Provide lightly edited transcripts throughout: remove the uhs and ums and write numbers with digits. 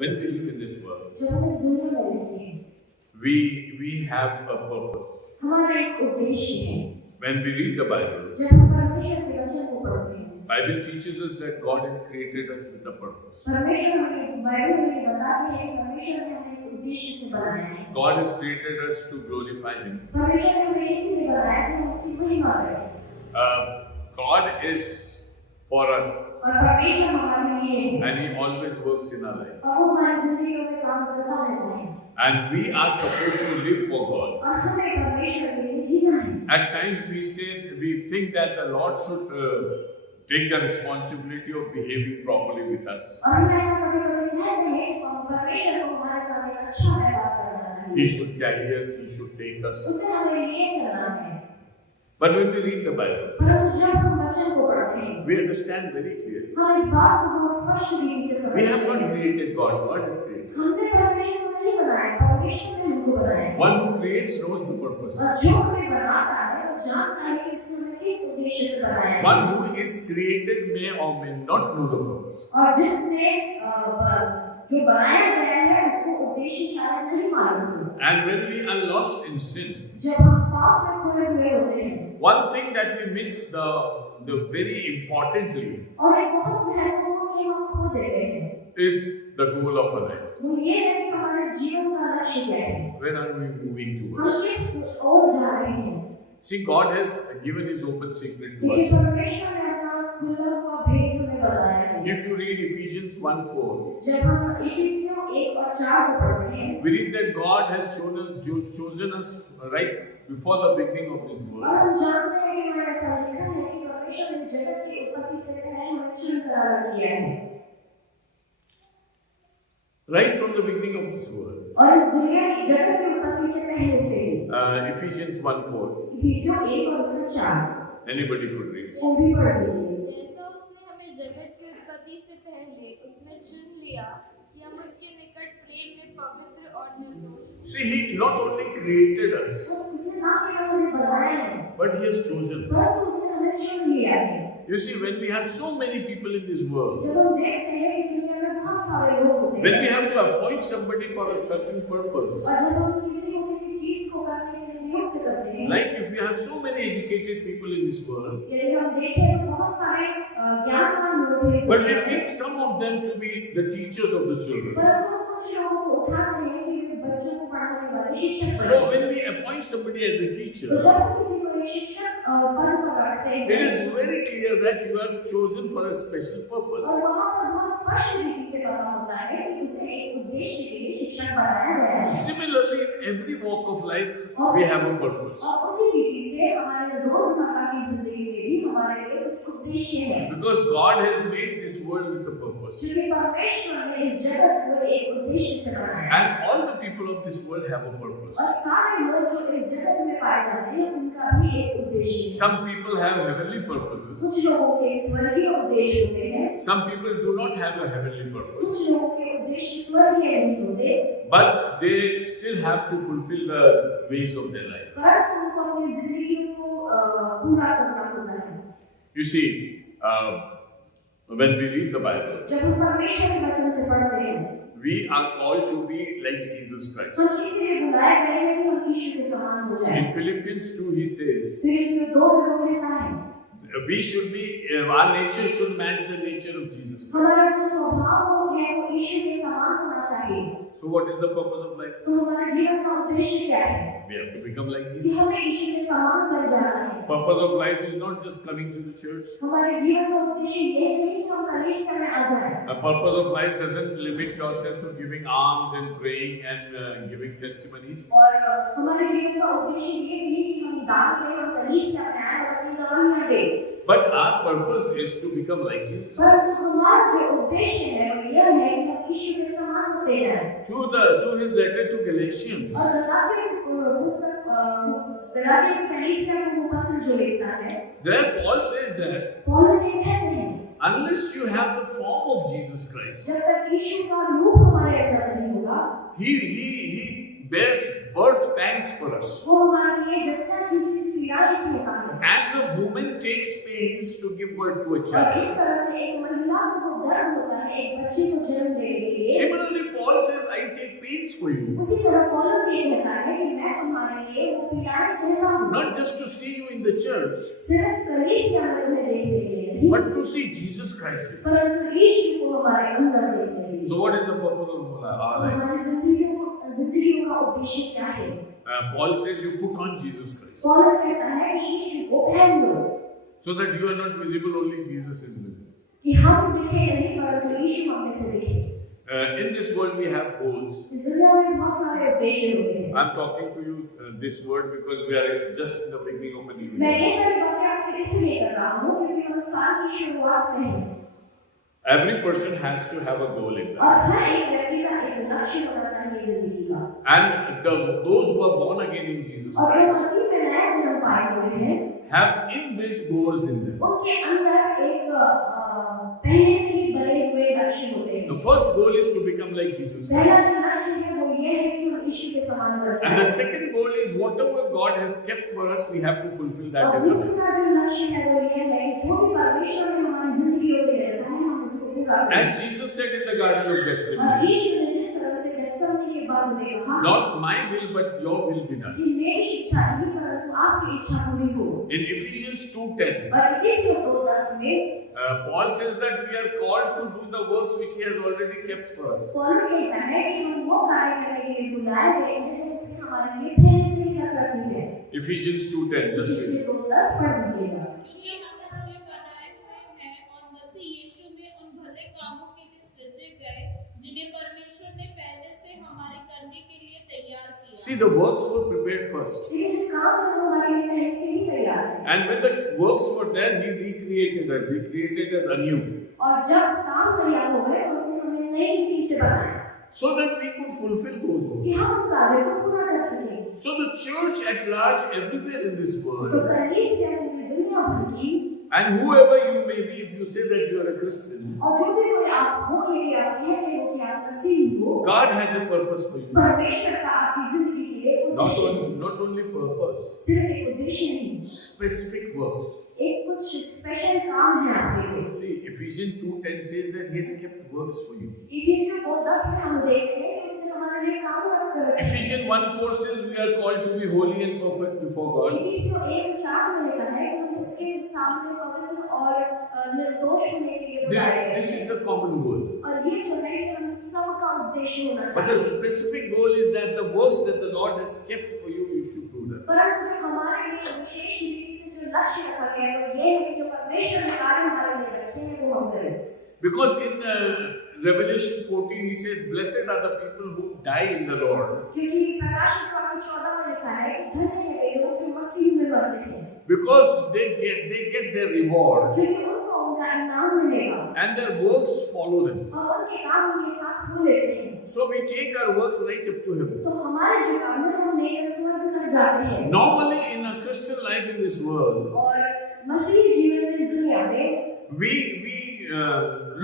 when we live in this world, जब हम इस दुनिया में रहते हैं, we have a purpose. हमारा एक उद्देश्य है। When we read the Bible, जब हम परमेश्वर के वचन को पढ़ते हैं, Bible teaches us that God has created us with a purpose. परमेश्वर हमें बाइबल में बताते हैं कि परमेश्वर ने हमें एक उद्देश्य से बनाया है। God has created us to glorify Him. परमेश्वर ने हमें इसीलिए बनाया कि हम उसकी महिमा करें। God is for us, और परमेश्वर हमारे लिए है, and He always works in our life. और वो हमारी जिंदगी में काम करता रहता है। And we are supposed to live for God. और हमें परमेश्वर के लिए जीना है। At times we think that the Lord should take the responsibility of behaving properly with us. और हम ऐसा कभी-कभी कहते हैं कि परमेश्वर को हमारे साथ एक अच्छा व्यवहार करना चाहिए। He should carry us, He should take us. उसे हमें लिए चलना है। But when we read the Bible, परंतु जब हम वचन को पढ़ते हैं, we understand very clearly. हम इस बात को बहुत स्पष्ट रीति से We have समझते not हैं। created God, God has created. हमने परमेश्वर को नहीं बनाया, परमेश्वर ने हमको बनाया। One who creates knows the purpose. और जो हमें बनाता है, वो जानता है कि इसने हमें किस उद्देश्य से बनाया है। One who is created may or may not know the purpose. और जिसने जो बनाया गया है, उसको उद्देश्य शायद नहीं मालूम हो। And when we are lost in sin, जब हम पाप में खोए हुए होते हैं, one thing that we miss the very importantly और एक बहुत महत्वपूर्ण चीज हम खो देते हैं, is the goal of our life. वो ये है कि हमारे जीवन का लक्ष्य क्या है, Where are we moving हम towards? किस ओर जा रहे हैं। See, God has given His open secret to देखिए us. परमेश्वर ने अपना खुला हुआ भेद हमें बताया है। If you read Ephesians 1:4, जब हम इफिसियों 1 और 4 को पढ़ते हैं, we read that God has chosen us right before the beginning of this और world. हम जानते हैं कि हमारे ऐसा लिखा है कि परमेश्वर ने इस जगत की उत्पत्ति से पहले हमें चुन करार किया है, Right from the beginning of this world. और इस दुनिया की जगत की उत्पत्ति से पहले से ही। Ephesians 1:4. इफिसियों 1 और उसमें 4 Anybody could read. वो भी पढ़ लीजिए। जैसा उसने हमें जगत की उत्पत्ति से पहले उसमें चुन लिया कि हम उसके निकट प्रेम में पवित्र और निर्दोष हों। See, He not only created us, तो उसने ना केवल हमें बनाया है, but He has chosen us. परंतु उसने हमें चुन लिया है। You see, when we have so many people in this world, जब हम देखते हैं कि दुनिया में बहुत सारे लोग होते when we हैं, have to appoint somebody for a certain purpose, और जब हम किसी को किसी चीज को करने के लिए नियुक्त करते हैं, like if we have so many educated people in this world, यदि हम देखें तो बहुत सारे ज्ञानवान लोग हैं, but we pick some of them to be the teachers of the children. परंतु हम कुछ लोगों को उठाते हैं कि वे बच्चों को पढ़ाने वाले शिक्षक So बने। when we appoint somebody as a तो teacher, जब हम किसी को एक शिक्षक पद पर रखते हैं, it is very clear that you are chosen for a special और purpose. वहाँ पर बहुत स्पष्ट रीति से पता होता है कि उसे एक उद्देश्य के लिए शिक्षक बनाया गया है। Similarly, in every walk of life, we have a purpose. और उसी रीति से हमारे रोजमर्रा की जिंदगी में भी हमारे लिए कुछ उद्देश्य है, Because God has made this world with a purpose. क्योंकि परमेश्वर ने इस जगत को एक उद्देश्य से बनाया है। And all the people of this world have a purpose. और सारे लोग जो इस जगत में पाए जाते हैं, उनका भी एक उद्देश्य है। Some people have heavenly purposes. कुछ लोगों के स्वर्गीय उद्देश्य होते हैं, Some people do not have a heavenly purpose. कुछ लोगों के उद्देश्य स्वर्गीय नहीं होते, But they still have to fulfill the ways of their life. परंतु उनको अपनी जिंदगी को पूरा करना होता है। You see, when we read the Bible, जब हम परमेश्वर के वचन से पढ़ते हैं, we are called to be like Jesus Christ. हम इसलिए बुलाए गए हैं कि हम यीशु के समान हो जाएं। In Philippians 2, he says, फिलिप्पियों 2 में लिखा है, we should be, our nature should match the nature of Jesus Christ. हमारा जो स्वभाव है वो यीशु के समान होना चाहिए। So what is the purpose of life? तो हमारे जीवन का उद्देश्य क्या है? We have to become like कि Jesus. हमें यीशु के समान बन जाना है। Purpose of life is not just coming to the church. हमारे जीवन का उद्देश्य ये नहीं कि हम कलीसिया में आ जाएं। The purpose of life doesn't limit yourself to giving alms and praying and giving testimonies. और हमारे जीवन का उद्देश्य ये नहीं कि हम दान दें, हम कलीसिया में आएं और अपनी गवाहियां दें। But our purpose is to become like Jesus. परंतु हमारा जो उद्देश्य है वो यह है कि हम यीशु के समान होते जाएं। To his letter to Galatians, और गलातियों की कलीसिया को वो पत्र जो लिखता है, there Paul says that पौलुस ये कहते हैं, unless you have the form of Jesus Christ, जब तक यीशु का रूप हमारे अंदर नहीं होगा, he bears birth pangs for us. वो हमारे लिए जच्चा किसी पीड़ा इसलिए है। As a woman takes pains to give birth to a और जिस child, तरह से एक महिला को दर्द होता है एक बच्चे को जन्म देने के लिए, similarly for you, उसी तरह पौलुस ये कहता है कि मैं तुम्हारे लिए वो पीड़ाएं सहता हूँ, not just to see you in the church, सिर्फ कलीसिया में तुम्हें देखने के लिए नहीं, but to see Jesus Christ in you. परंतु यीशु को हमारे अंदर देखने के लिए। So what is the purpose of our life? हमारी जिंदगियों का उद्देश्य क्या है? Paul says you put on Jesus Christ, पौलुस कहता है कि यीशु को पहन लो, so that you are not visible, only Jesus is visible. कि हम दिखे नहीं परंतु यीशु हम में से दिखे। In this world we have goals. इस दुनिया में बहुत सारे उद्देश्य होते हैं। I'm talking to you this word because we are just in the beginning of a new मैं year. ये सारी बातें आपसे इसलिए कर रहा हूँ क्योंकि हम साल की शुरुआत में हैं Every person has to have a goal in life. और हर एक व्यक्ति का एक लक्ष्य होना चाहिए जिंदगी का। And those who are born again in Jesus और जो Christ मसीह में नया जन्म पाए हुए हैं, have inbuilt goals in them. उनके अंदर एक पहले से ही बने हुए लक्ष्य होते हैं। The first goal is to become like Jesus पहला Christ. जो लक्ष्य है वो ये है कि हम यीशु के समान बन And the जाएं। second goal is whatever God has kept for us, we have to fulfill that और in life. दूसरा जो लक्ष्य है वो ये है कि जो भी परमेश्वर ने हमारी जिंदगियों में रखा है हम उसको पूरा करें। As Jesus said in the Garden of और Gethsemane, यीशु ने जिस तरह से गethsemane के बाद में कहा not my will but your will be done. कि मेरी इच्छा नहीं परंतु आपकी इच्छा पूरी हो। In Ephesians 2:10, और इफिसियों 2:10 में Paul says that we are called to do the works which he has already kept for us. पौलुस कहता है कि हम वो कार्य करने के लिए बुलाए गए हैं जो उसने हमारे लिए पहले से ही रख रखी है। Ephesians 2:10, just read. इफिसियों 2:10 पढ़ दीजिएगा। क्योंकि हम उसके बनाए हुए हैं और मसीह यीशु में उन भले कामों के लिए सृजे गए जिन्हें परमेश्वर ने पहले से हमारे करने के लिए तैयार किया। See, the works were prepared first. ये जो काम है वो हमारे लिए पहले से ही तैयार है। And when the works were there, he recreated us anew. और जब काम तैयार हो गए उसने हमें नई रीति से बनाया So that we could fulfill those works. कि हम उन कार्यों को पूरा कर सकें। So the church at large, everywhere in this तो world, कलीसिया पूरी दुनिया भर की and whoever you may be, if you say that you are a Christian, और जो भी कोई आप हो यदि आप कहते हो कि आप मसीह हो, God has a purpose for you. परमेश्वर का आपकी जिंदगी के लिए उद्देश्य है। Not only purpose, सिर्फ एक उद्देश्य नहीं, specific works. एक कुछ स्पेशल काम है आपके लिए। See, Ephesians 2:10 says that he has kept works for you. इफिसियों 2:10 में हम देखते हैं कि उसने हमारे लिए काम रख कर रखा है। Ephesians 1:4 says we are called to be holy and perfect before God. इफिसियों 1:4 में लिखा है कि हम उसके सामने पवित्र और निर्दोष होने के लिए This, बुलाए गए this हैं। is the common goal. और ये जो है ये हम सबका उद्देश्य होना But the चाहिए। specific goal is that the works that the Lord has kept for you, you should do them. परंतु जो हमारे लिए विशेष रीति से जो लक्ष्य रखा गया है वो ये है कि जो परमेश्वर ने कार्य हमारे लिए रखे हैं वो हम करें। Because in Revelation 14 he says, blessed are the people who die in the Lord. क्योंकि प्रकाशित वाक्य 14 में लिखा है कि धन्य है वे लोग जो मसीह में मरते हैं Because they get their reward क्योंकि उनको उनका इनाम मिलेगा and their works follow them. और उनके काम उनके साथ हो लेते हैं। So we take our works right up to heaven. तो हमारे जो काम है हम लेकर स्वर्ग तक जाते हैं। Normally in a Christian life in this world, और मसीही जीवन में इस दुनिया में we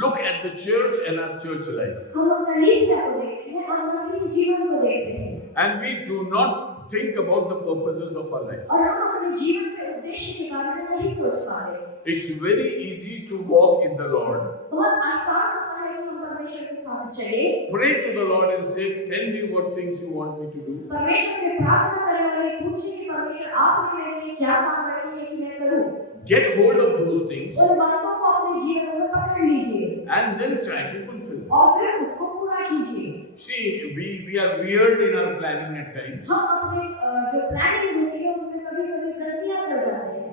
look at the church and our church life. हम कलीसिया को देखते हैं और मसीही जीवन को देखते हैं And we do not think about the purposes of our life. और हम अपने जीवन के उद्देश्य के बारे में नहीं सोच पाते। It's very easy to walk in the Lord. बहुत आसान होता है कि हम परमेश्वर के साथ चले, Pray to the Lord and say, tell me what things you want me to do. परमेश्वर से प्रार्थना करें और ये पूछें कि परमेश्वर आपने मेरे लिए क्या काम रखे हैं कि मैं करूं। Get hold of those things उन बातों को अपने जीवन में पकड़ लीजिए and then try to fulfill them. और फिर उसको पूरा कीजिए। See, we are weird in our planning at times. हम अपने जो प्लानिंग होती है उसमें कभी-कभी गलतियां कर जाते हैं।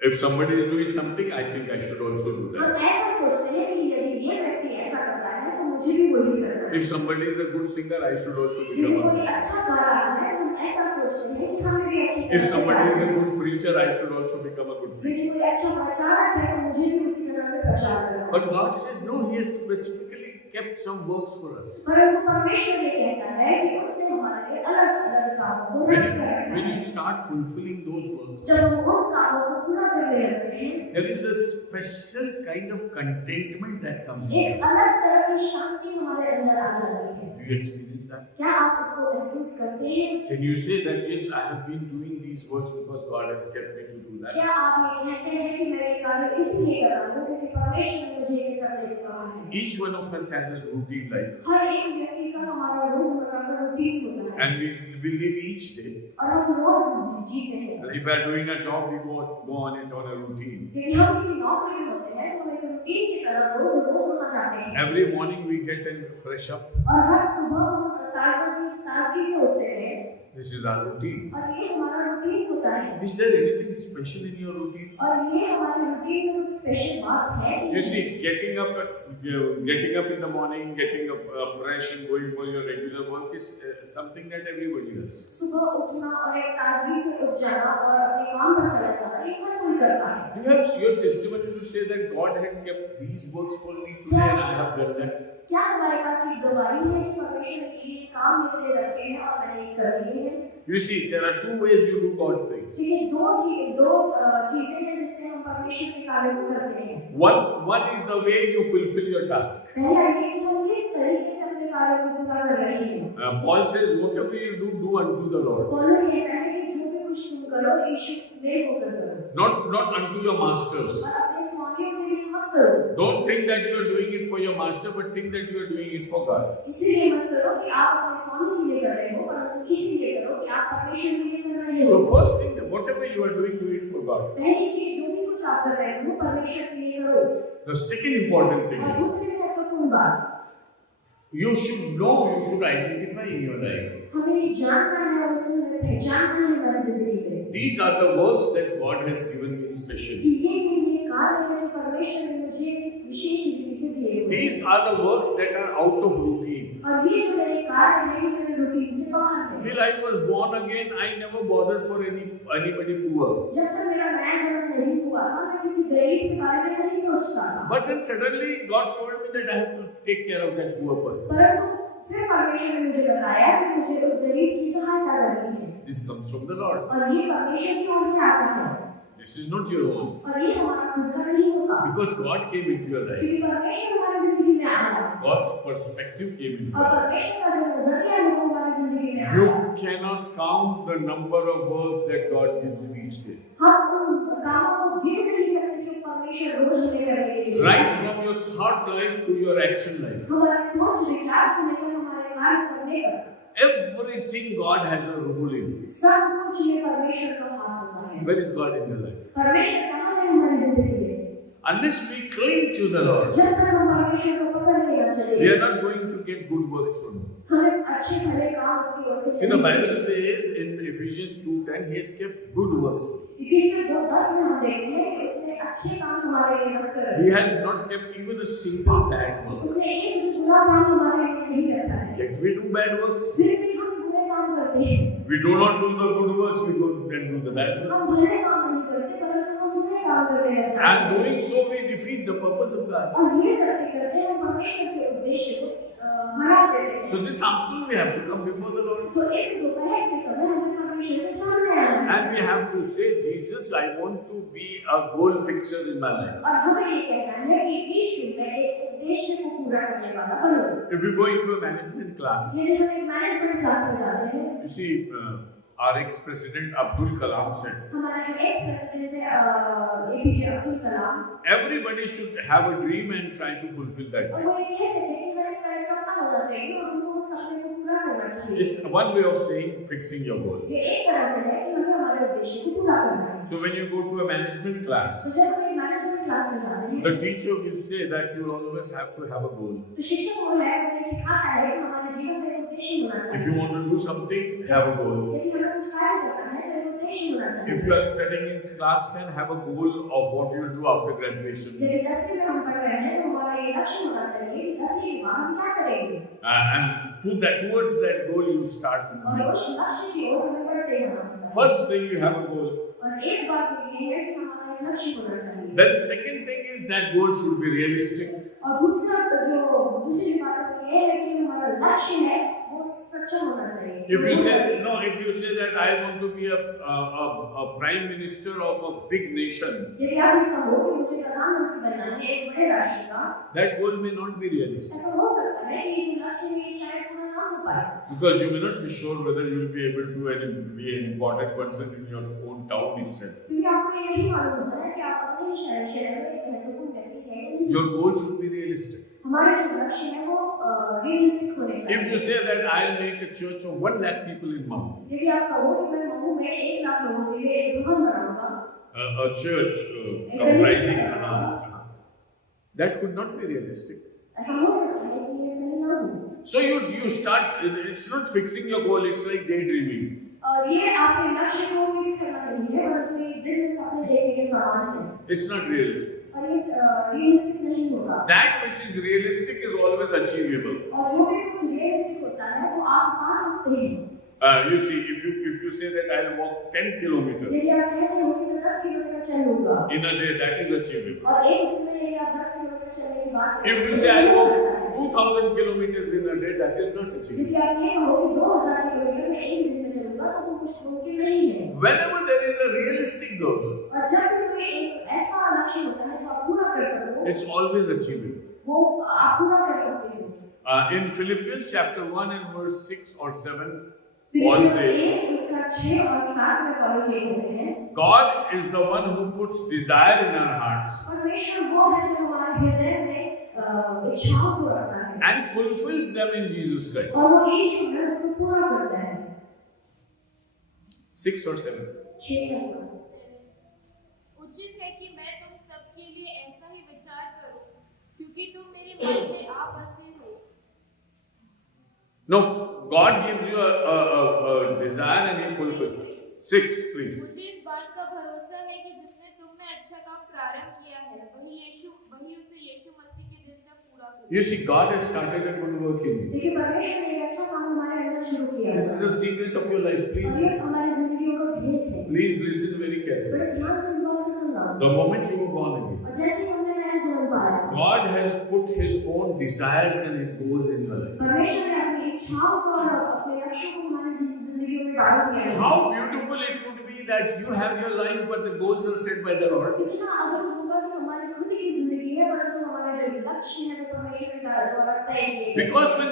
If somebody is doing something, I think I should also do हम that. ऐसा सोचते हैं कि यदि ये व्यक्ति ऐसा कर रहा है तो मुझे भी वही करना है। If somebody is a good singer, I should also यदि become a कोई good singer. अच्छा गा रहा है तो हम ऐसा सोचते हैं कि हमें भी अच्छी If तरह से somebody is गाना a है। good preacher, I should also become a good preacher. यदि कोई अच्छा प्रचारक है तो मुझे भी उसी तरह से प्रचार करना है। But God says, no, He has specifically kept some works for us. परंतु परमेश्वर ये कहता है कि उसने हमारे लिए अलग-अलग कामों को When रख you, कर रखा when है। you start fulfilling those works, जब हम उन कामों को पूरा करने लगते हैं, there is a special kind of contentment that comes in. एक अलग तरह की शांति हमारे अंदर आ जाती है। Do you experience that? क्या आप इसको महसूस करते हैं? Can you say that, yes, I have been doing these works because God has kept me to do that? क्या आप ये कहते हैं कि मैं ये कार्य इसलिए कर रहा हूँ क्योंकि परमेश्वर ने मुझे ये करने को कहा है? Each one of us has a routine life. हर एक व्यक्ति का हमारा रोजमर्रा and we live each day. और हम रोज जीते हैं। If we are doing a job, we go on it on a routine. यदि हम किसी नौकरी में होते हैं तो हम एक रूटीन की तरह रोज होना चाहते हैं। Every morning we get and fresh up. और हर सुबह हम ताजगी से उठते हैं। This is our routine. और ये हमारा रूटीन होता है। Is there anything special in your routine? और ये हमारे रूटीन में कुछ स्पेशल बात है। You see, getting up in the morning, getting up fresh and going for your regular work is something that everybody does. सुबह उठना और एक ताजगी से उठ जाना और अपने काम पर चला जाना ये हर कोई करता है। You have your testimony to say that God had kept these works for me today and I have done that. क्या हमारे पास एक गवाही है कि परमेश्वर ने ये काम मेरे लिए रखे हैं और मैंने कर दिए हैं? You see, there are two ways you do God things. ये दो चीजें हैं जिससे हम परमेश्वर के कार्य को करते हैं। One is the way you fulfill your task. पहला ये कि हम किस तरीके से अपने कार्य को पूरा कर रहे हैं। Paul says, whatever you do unto the Lord. पौलुस कहता है कि जो भी कुछ तुम करो यीशु में होकर करो। Not unto your masters. और अपने स्वामियों के लिए मत करो। Don't think that you are doing it for your master, but think that you are doing it for God. इसलिए मत करो कि आप अपने स्वामी के लिए कर रहे हो, परंतु इसलिए करो कि आप परमेश्वर के लिए कर रहे हो। So first thing, whatever you are doing, do it for God. पहली चीज जो भी कुछ आप कर रहे हो परमेश्वर के लिए करो। The second important thing और is, दूसरी महत्वपूर्ण बात, you should identify in your life. हमें ये जानना है और इसमें हमें पहचानना है हमारी जिंदगी में। These are the works that God has given me specially. ये कार्य है जो परमेश्वर ने मुझे विशेष रीति से दिए हुए। These are the works that are out of routine. और ये जो मेरे कार्य है ये मेरे रूटीन से बाहर है। Till I was born again, I never bothered for anybody poor. जब तक मेरा नया जन्म नहीं हुआ था मैं किसी गरीब के बारे में नहीं सोचता था। But then suddenly God told me that I have to take care of that poor person. परंतु फिर परमेश्वर ने मुझे बताया कि मुझे उस गरीब की सहायता करनी है। This comes from the Lord. और ये परमेश्वर की ओर से आता है। This is not your own. और ये हमारा खुद का नहीं होगा। Because God came into your life. क्योंकि परमेश्वर हमारी जिंदगी में आया। God's perspective came into और your life. परमेश्वर का जो नजरिया है वो हमारी जिंदगी में आया। You cannot count the number of works that God gives you each day. हम उन कामों को गिन नहीं सकते जो परमेश्वर रोज हमें करने के लिए। Right from your thought life to your action life. हमारा सोच विचार से लेकर हमारे कार्य करने तक Everything God has a role in. सब कुछ में परमेश्वर का हाथ होता है। Where is God in your life? परमेश्वर कहाँ है हमारी जिंदगी में? Unless we cling to the Lord, जब तक हम परमेश्वर को पकड़ के न चले, we are not going to get good works from Him. हमें अच्छे भले काम उसकी ओर से See, the Bible says in Ephesians 2:10, He has kept good works. Ephesians 2:10 में हम देखते हैं कि उसने अच्छे काम हमारे लिए रखकर He has not kept even a single bad work. उसने एक भी बुरा काम हमारे लिए नहीं रखा है। Yet we do bad works. फिर भी हम बुरे काम करते हैं। We do not do the good works, we go and do the bad works. हम भले काम नहीं करते परंतु हम बुरे काम करते हैं। And doing so, we defeat the purpose of God. और ये करते करते हम परमेश्वर के उद्देश्य को हरा देते हैं। So this afternoon we have to come before the Lord. तो इस दोपहर के समय हमें परमेश्वर के सामने आना है। And we have to say, Jesus, I want to be a goal fixer in my life. और हमें ये कहना है कि यीशु मैं एक उद्देश्य को पूरा करने वाला बनूं। If you go into a management class, यदि हम एक मैनेजमेंट क्लास में जाते हैं, you see, our ex-president Abdul Kalam said, हमारा जो एक्स प्रेसिडेंट है APJ Abdul Kalam, everybody should have a dream and try to fulfill that और dream. वो ये कहते थे कि हर एक का एक सपना होना चाहिए और उनको उस सपने को पूरा करना चाहिए। It's one way of saying fixing your goal. ये एक तरह से है कि हमें हमारे उद्देश्य को पूरा करना है। So when you go to a management class, तो जब हम एक मैनेजमेंट क्लास में जाते हैं, the teacher will say that you will always have to have a goal. तो शिक्षक वो है वो ये सिखाता है कि हमारे जीवन में एक उद्देश्य होना If चाहिए। you want to do something, have a goal. यदि हमें कुछ कार्य करना है तो एक उद्देश्य होना चाहिए। If you are studying in class 10, have a goal of what you will do after graduation. यदि 10वीं में हम पढ़ रहे हैं तो हमारा ये लक्ष्य होना चाहिए कि 10वीं के बाद हम क्या करेंगे And towards that goal, you start और moving. उस लक्ष्य की ओर हमें बढ़ते जाना होता है। First thing, you have a goal. और एक बात ये है कि हमारा एक लक्ष्य होना चाहिए। Then second thing is that goal should be realistic. और दूसरी बात ये है कि जो हमारा लक्ष्य है वो सच्चा होना चाहिए। If you say that I want to be a prime minister of a big nation, यदि आप ये कहो कि मुझे प्रधानमंत्री बनना है एक बड़े राष्ट्र का, that goal may not be realistic. ऐसा हो सकता है कि ये जो लक्ष्य है ये शायद पूरा ना हो पाए। Because you may not be sure whether you will be able to be an important person in your own town itself. क्योंकि आपको ये नहीं मालूम होता है कि आप अपने ही शहर में एक महत्वपूर्ण व्यक्ति हैं। Your goal should be realistic. हमारे जो लक्ष्य है वो रियलिस्टिक होने If you चाहिए। say that I'll make a church of 1 lakh people in Mahu, यदि आप कहो कि मैं मऊ में 1 लाख लोगों के लिए एक भवन बनाऊंगा, a church comprising, that could not be realistic. ऐसा हो सकता है कि ये सही ना हो। So you start, it's not fixing your goal, it's like daydreaming. और ये आपके लक्ष्य को फिक्स करना नहीं है, परंतु ये दिल में सपने देखने के समान है। It's not realistic. और ये रियलिस्टिक नहीं होगा। That which is realistic is always achievable. और जो भी कुछ रियलिस्टिक होता है वो आप पा सकते हैं। You see, if you say that I'll walk 10 kilometers यदि आप कहते हो कि मैं 10 किलोमीटर चलूंगा in a day, that is achievable. और एक दिन में यदि आप 10 किलोमीटर चलने की बात करते If you हैं, say I'll तो हो walk सकता है। 2000 kilometers in a day, that is not achievable. यदि आप ये कहो कि 2000 किलोमीटर में एक दिन में चलूंगा तो वो कुछ मुमकिन नहीं है। Whenever there is a realistic goal, और जब भी कोई एक ऐसा लक्ष्य होता है जो आप पूरा कर सको, it's always achievable. वो आप पूरा कर सकते हो। In Philippians chapter 1 and verse 6 or 7, Paul says, उसका 6 और 7 में पौलुस ये कहते हैं, God is the one who puts desire in our hearts परमेश्वर वो है जो हमारे हृदय में इच्छाओं को रखता है and fulfills them in Jesus Christ. और वो यीशु में उसको पूरा करता है। 6 or 7. 6 या 7। उचित है कि मैं तुम सबके लिए ऐसा ही विचार करूं, क्योंकि तुम मेरे मन में आ बसे हो। No, God gives you a desire and He fulfills. 6, please. मुझे इस बात का भरोसा है कि जिसने तुम में अच्छा काम प्रारंभ किया है वही उसे यीशु मसीह के दिन तक पूरा करेगा। You see, God has started a good work in you. देखिए परमेश्वर ने एक अच्छा काम हमारे अंदर शुरू किया This is the secret of your life. और Please, ये हमारी जिंदगियों का भेद है। please listen very carefully. बड़े ध्यान से इस बात को सुनना। The moment you were born again, और जैसे ही हमने नया जन्म पाया, God has put His own desires and His goals in your life. परमेश्वर ने अपनी इच्छाओं को और अपने लक्ष्यों को हमारी जिंदगियों में डाल दिया है। How beautiful it would be that you have your life, but the goals are set by the Lord. कितना अद्भुत होगा कि हमारी खुद की जिंदगी है, परंतु हमारा जो लक्ष्य है वो परमेश्वर के द्वारा तय किए गए। Because when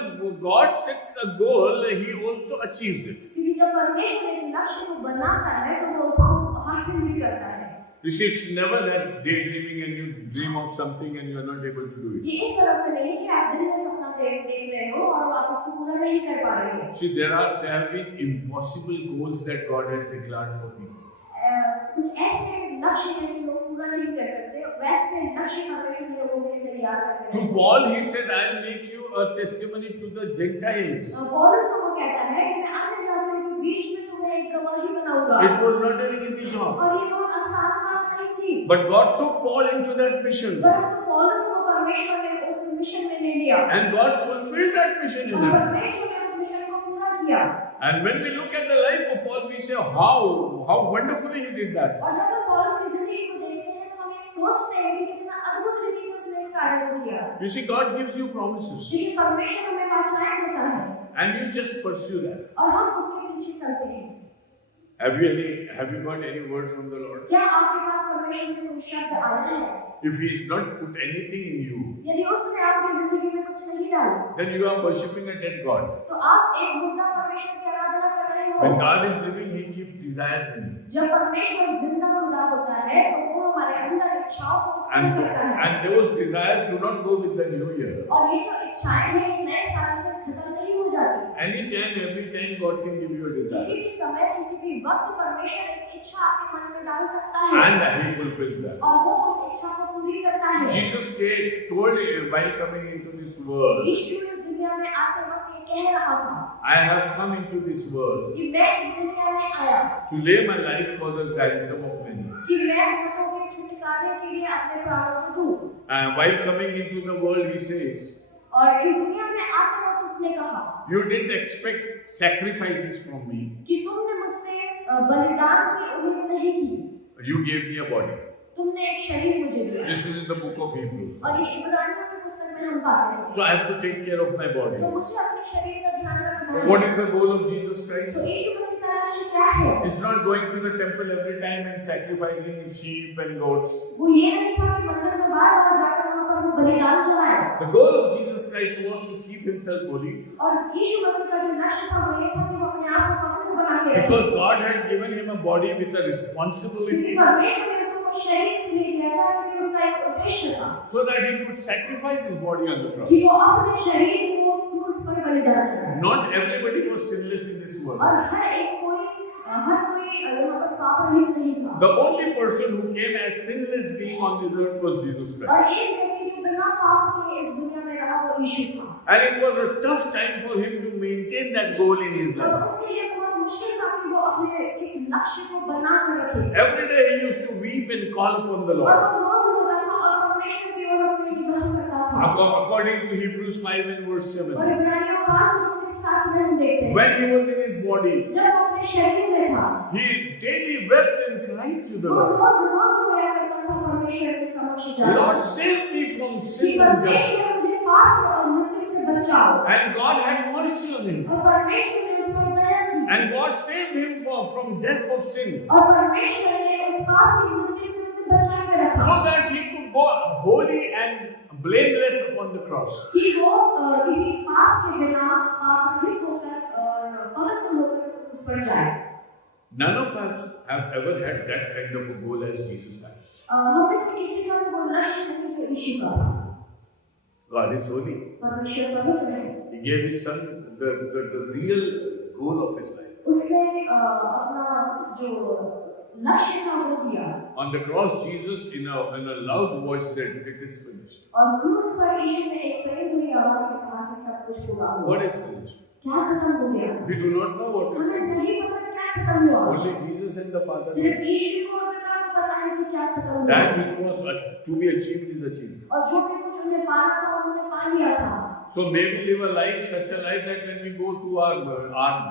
God sets a goal, He also achieves it. क्योंकि जब परमेश्वर एक लक्ष्य को बनाता है तो वो उसको हासिल भी करता है। You see, it's never that daydreaming and you dream of something and you are not able to do it. ये इस तरह से नहीं कि आप दिल में सपना देख रहे हो और आप उसको पूरा नहीं कर पा रहे हो। See, there have been impossible goals that God has declared for me. कुछ ऐसे लक्ष्य हैं जो लोग पूरा नहीं कर सकते, वैसे लक्ष्य परमेश्वर ने लोगों के लिए तैयार करके रखे हैं। To Paul, he said, "I'll make you a testimony to the Gentiles." पौलुस को वो कहता है कि मैं अन्य जातियों के बीच में तुम्हें एक गवाही बनाऊंगा। It was not an easy job, और ये बहुत आसान बात नहीं थी। but God took Paul into that mission, परंतु पौलुस को परमेश्वर ने उस मिशन में ले लिया and God fulfilled that mission in और him. परमेश्वर ने उस मिशन को पूरा किया। And when we look at the life of Paul, we say, how wonderfully he did that. और जब हम पौलुस की जिंदगी को देखते हैं तो हम ये सोचते हैं कि कितना अद्भुत रीति से उसने इस कार्य को किया। You see, God gives you promises, लेकिन परमेश्वर हमें वाचाएं देता है and you just pursue that. और हम उसके पीछे चलते हैं। Have you got any word from the Lord? क्या आपके पास परमेश्वर से कोई शब्द आया है? If He has not put anything in you, यदि उसने आपकी जिंदगी में कुछ नहीं डाला, then you are worshipping a dead God. तो आप एक मुर्दा परमेश्वर की आराधना कर रहे When हो। God is living, He gives desires in you. जब परमेश्वर जिंदा खुदा होता है तो वो हमारे अंदर इच्छाओं को पूरा करता है। And those desires do not go with the new year. और ये जो इच्छाएं हैं ये नए साल से खत्म नहीं हो जाती। Anytime, every time, God can give you a किसी desire. भी समय किसी भी वक्त परमेश्वर एक इच्छा आपके मन में डाल सकता है And He fulfills that. और वो उस इच्छा को पूरी करता है। Jesus told while coming into this world, यीशु इस दुनिया में आते वक्त ये कह रहा था I have come into this world कि मैं इस दुनिया में आया to lay my life for the ransom of many. कि मैं बहुतों के छुटकारे के लिए अपने प्राणों को दूं। And while coming into the world, He says, और इस दुनिया में आते वक्त उसने कहा you didn't expect sacrifices from me. कि तुमने मुझसे बलिदान की उम्मीद नहीं की, You gave me a body. तुमने एक शरीर मुझे दिया। This is in the book of Hebrews. और ये इब्रानियों की पुस्तक में हम पाते हैं। So I have to take care of my body. तो मुझे अपने शरीर का ध्यान रखना So है। what is the goal of Jesus Christ? तो यीशु मसीह का लक्ष्य क्या है? It's not going to the temple every time and sacrificing sheep and goats. वो ये नहीं था कि मंदिर में बार-बार जाकर वहाँ पर वो बलिदान चढ़ाए। The goal of Jesus Christ was to keep Himself holy और यीशु मसीह का जो लक्ष्य था वो ये था कि वो अपने आप को पवित्र बना के रखे। because God had given Him a body with a क्योंकि responsibility परमेश्वर ने उसको शरीर इसलिए दिया था कि उसका एक उद्देश्य था so that He could sacrifice His body on the cross. कि वो अपने शरीर को वो क्रूस पर बलिदान चढ़ाया। Not everybody was sinless in this world. और हर कोई यहाँ पर पाप रहित नहीं था। The only person who came as sinless being on this earth was Jesus Christ. और एक व्यक्ति जो बिना पाप के इस दुनिया में रहा वो यीशु था। And it was a tough time for him to maintain that goal in his और life. उसके लिए बहुत मुश्किल था कि वो अपने इस लक्ष्य को बना कर रखे। Every day he used to weep and call upon the और Lord. वो रोज रोता था और परमेश्वर की ओर अपनी निगाह करता था। According to Hebrews 5 and verse 7. और इब्रानियों 5 उसके 7 में हम देखते हैं। When he was in his body, जब वो अपने शरीर में था, he daily wept and cried to the वो Lord. रोज रोज रोया करता था परमेश्वर के समक्ष जाकर। Lord, save me from कि sin and death. परमेश्वर मुझे पाप से और मृत्यु से बचाओ। And God had mercy on him. और परमेश्वर ने उस पर दया की। And God saved him from death of sin. और परमेश्वर ने उस पाप की मृत्यु से उसे बचा के रखा। So that he could go holy and blameless upon the cross. कि वो किसी पाप के बिना पाप रहित होकर और पवित्र होकर उस पर जाए। None of us have ever had that kind of a goal as Jesus had. हम में से किसी का वो लक्ष्य नहीं जो यीशु का था। God is holy. परमेश्वर पवित्र है। He gave his son the real goal of his life. उसने अपना जो लक्ष्य था वो दिया। On the cross, Jesus in a loud voice said, "It is finished." और क्रूस पर यीशु ने एक प्रेम भरी आवाज से कहा कि सब कुछ पूरा हुआ। What is finished? क्या खत्म हो गया? We do not know what is हमें finished. नहीं पता क्या खत्म हुआ। Only Jesus and the Father सिर्फ knows. यीशु को और पिता को पता है कि क्या खत्म हुआ। That which was to be achieved is achieved. और जो भी कुछ उन्हें पाना था उन्होंने पा लिया था। So may we live a life, such a life that when we go to our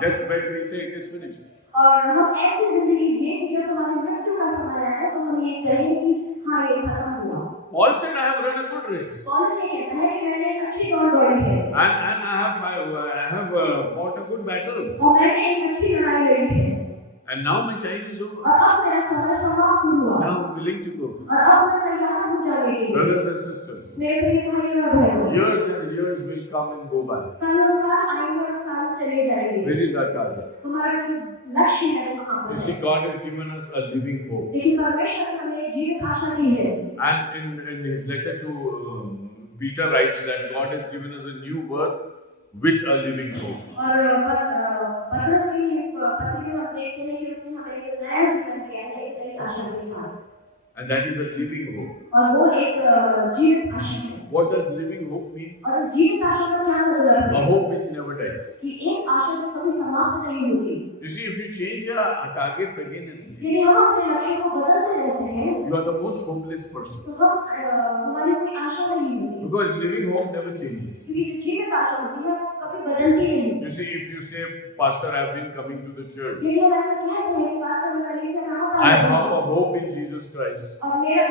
deathbed, we say it is finished. और हम ऐसी जिंदगी जिए कि जब हमारी मृत्यु का समय आए तो हम ये कहें कि हाँ ये खत्म हुआ। Paul said, "I have run a good race, कौन से कहता है कि मैंने एक अच्छी दौड़ दौड़ी है and I have fought a good battle, और मैंने एक अच्छी लड़ाई लड़ी है and now my time is over. और अब मेरा समय समाप्त हुआ Now I'm willing to go." और अब मैं तैयार हूँ जाने के लिए। Brothers and sisters, मेरे प्रिय भाइयों और बहनों, years and years will come and go by. सालों साल आएंगे और साल चले जाएंगे। Where is our target? हमारा जो लक्ष्य है वो कहाँ पर You see, है? God has given us a living hope. लेकिन परमेश्वर ने हमें जीवित आशा दी है। And in his letter to Peter writes that God has given us a new birth with a living hope. और पतरस की पत्री में हम देखते हैं कि उसने हमें एक नया जीवन दिया है एक नई आशा के साथ। And that is a living hope. और वो एक जीवित आशा है। What does living hope mean? और इस जीवित आशा का क्या मतलब A है? hope which never dies. कि एक आशा जो कभी समाप्त नहीं होती। You see, if you change your targets again and again, यदि हम अपने लक्ष्य को बदलते रहते हैं you are the most hopeless person. तो हमारी कोई आशा नहीं होती। Because living hope never changes. क्योंकि जो जीवित आशा होती है वो कभी बदलती नहीं। You see, if you say, "Pastor, I have been coming to the church. यदि हम ऐसा कहते हैं कि पास्टर मैं कलीसिया में आता I हूं have a hope in Jesus Christ, और मेरे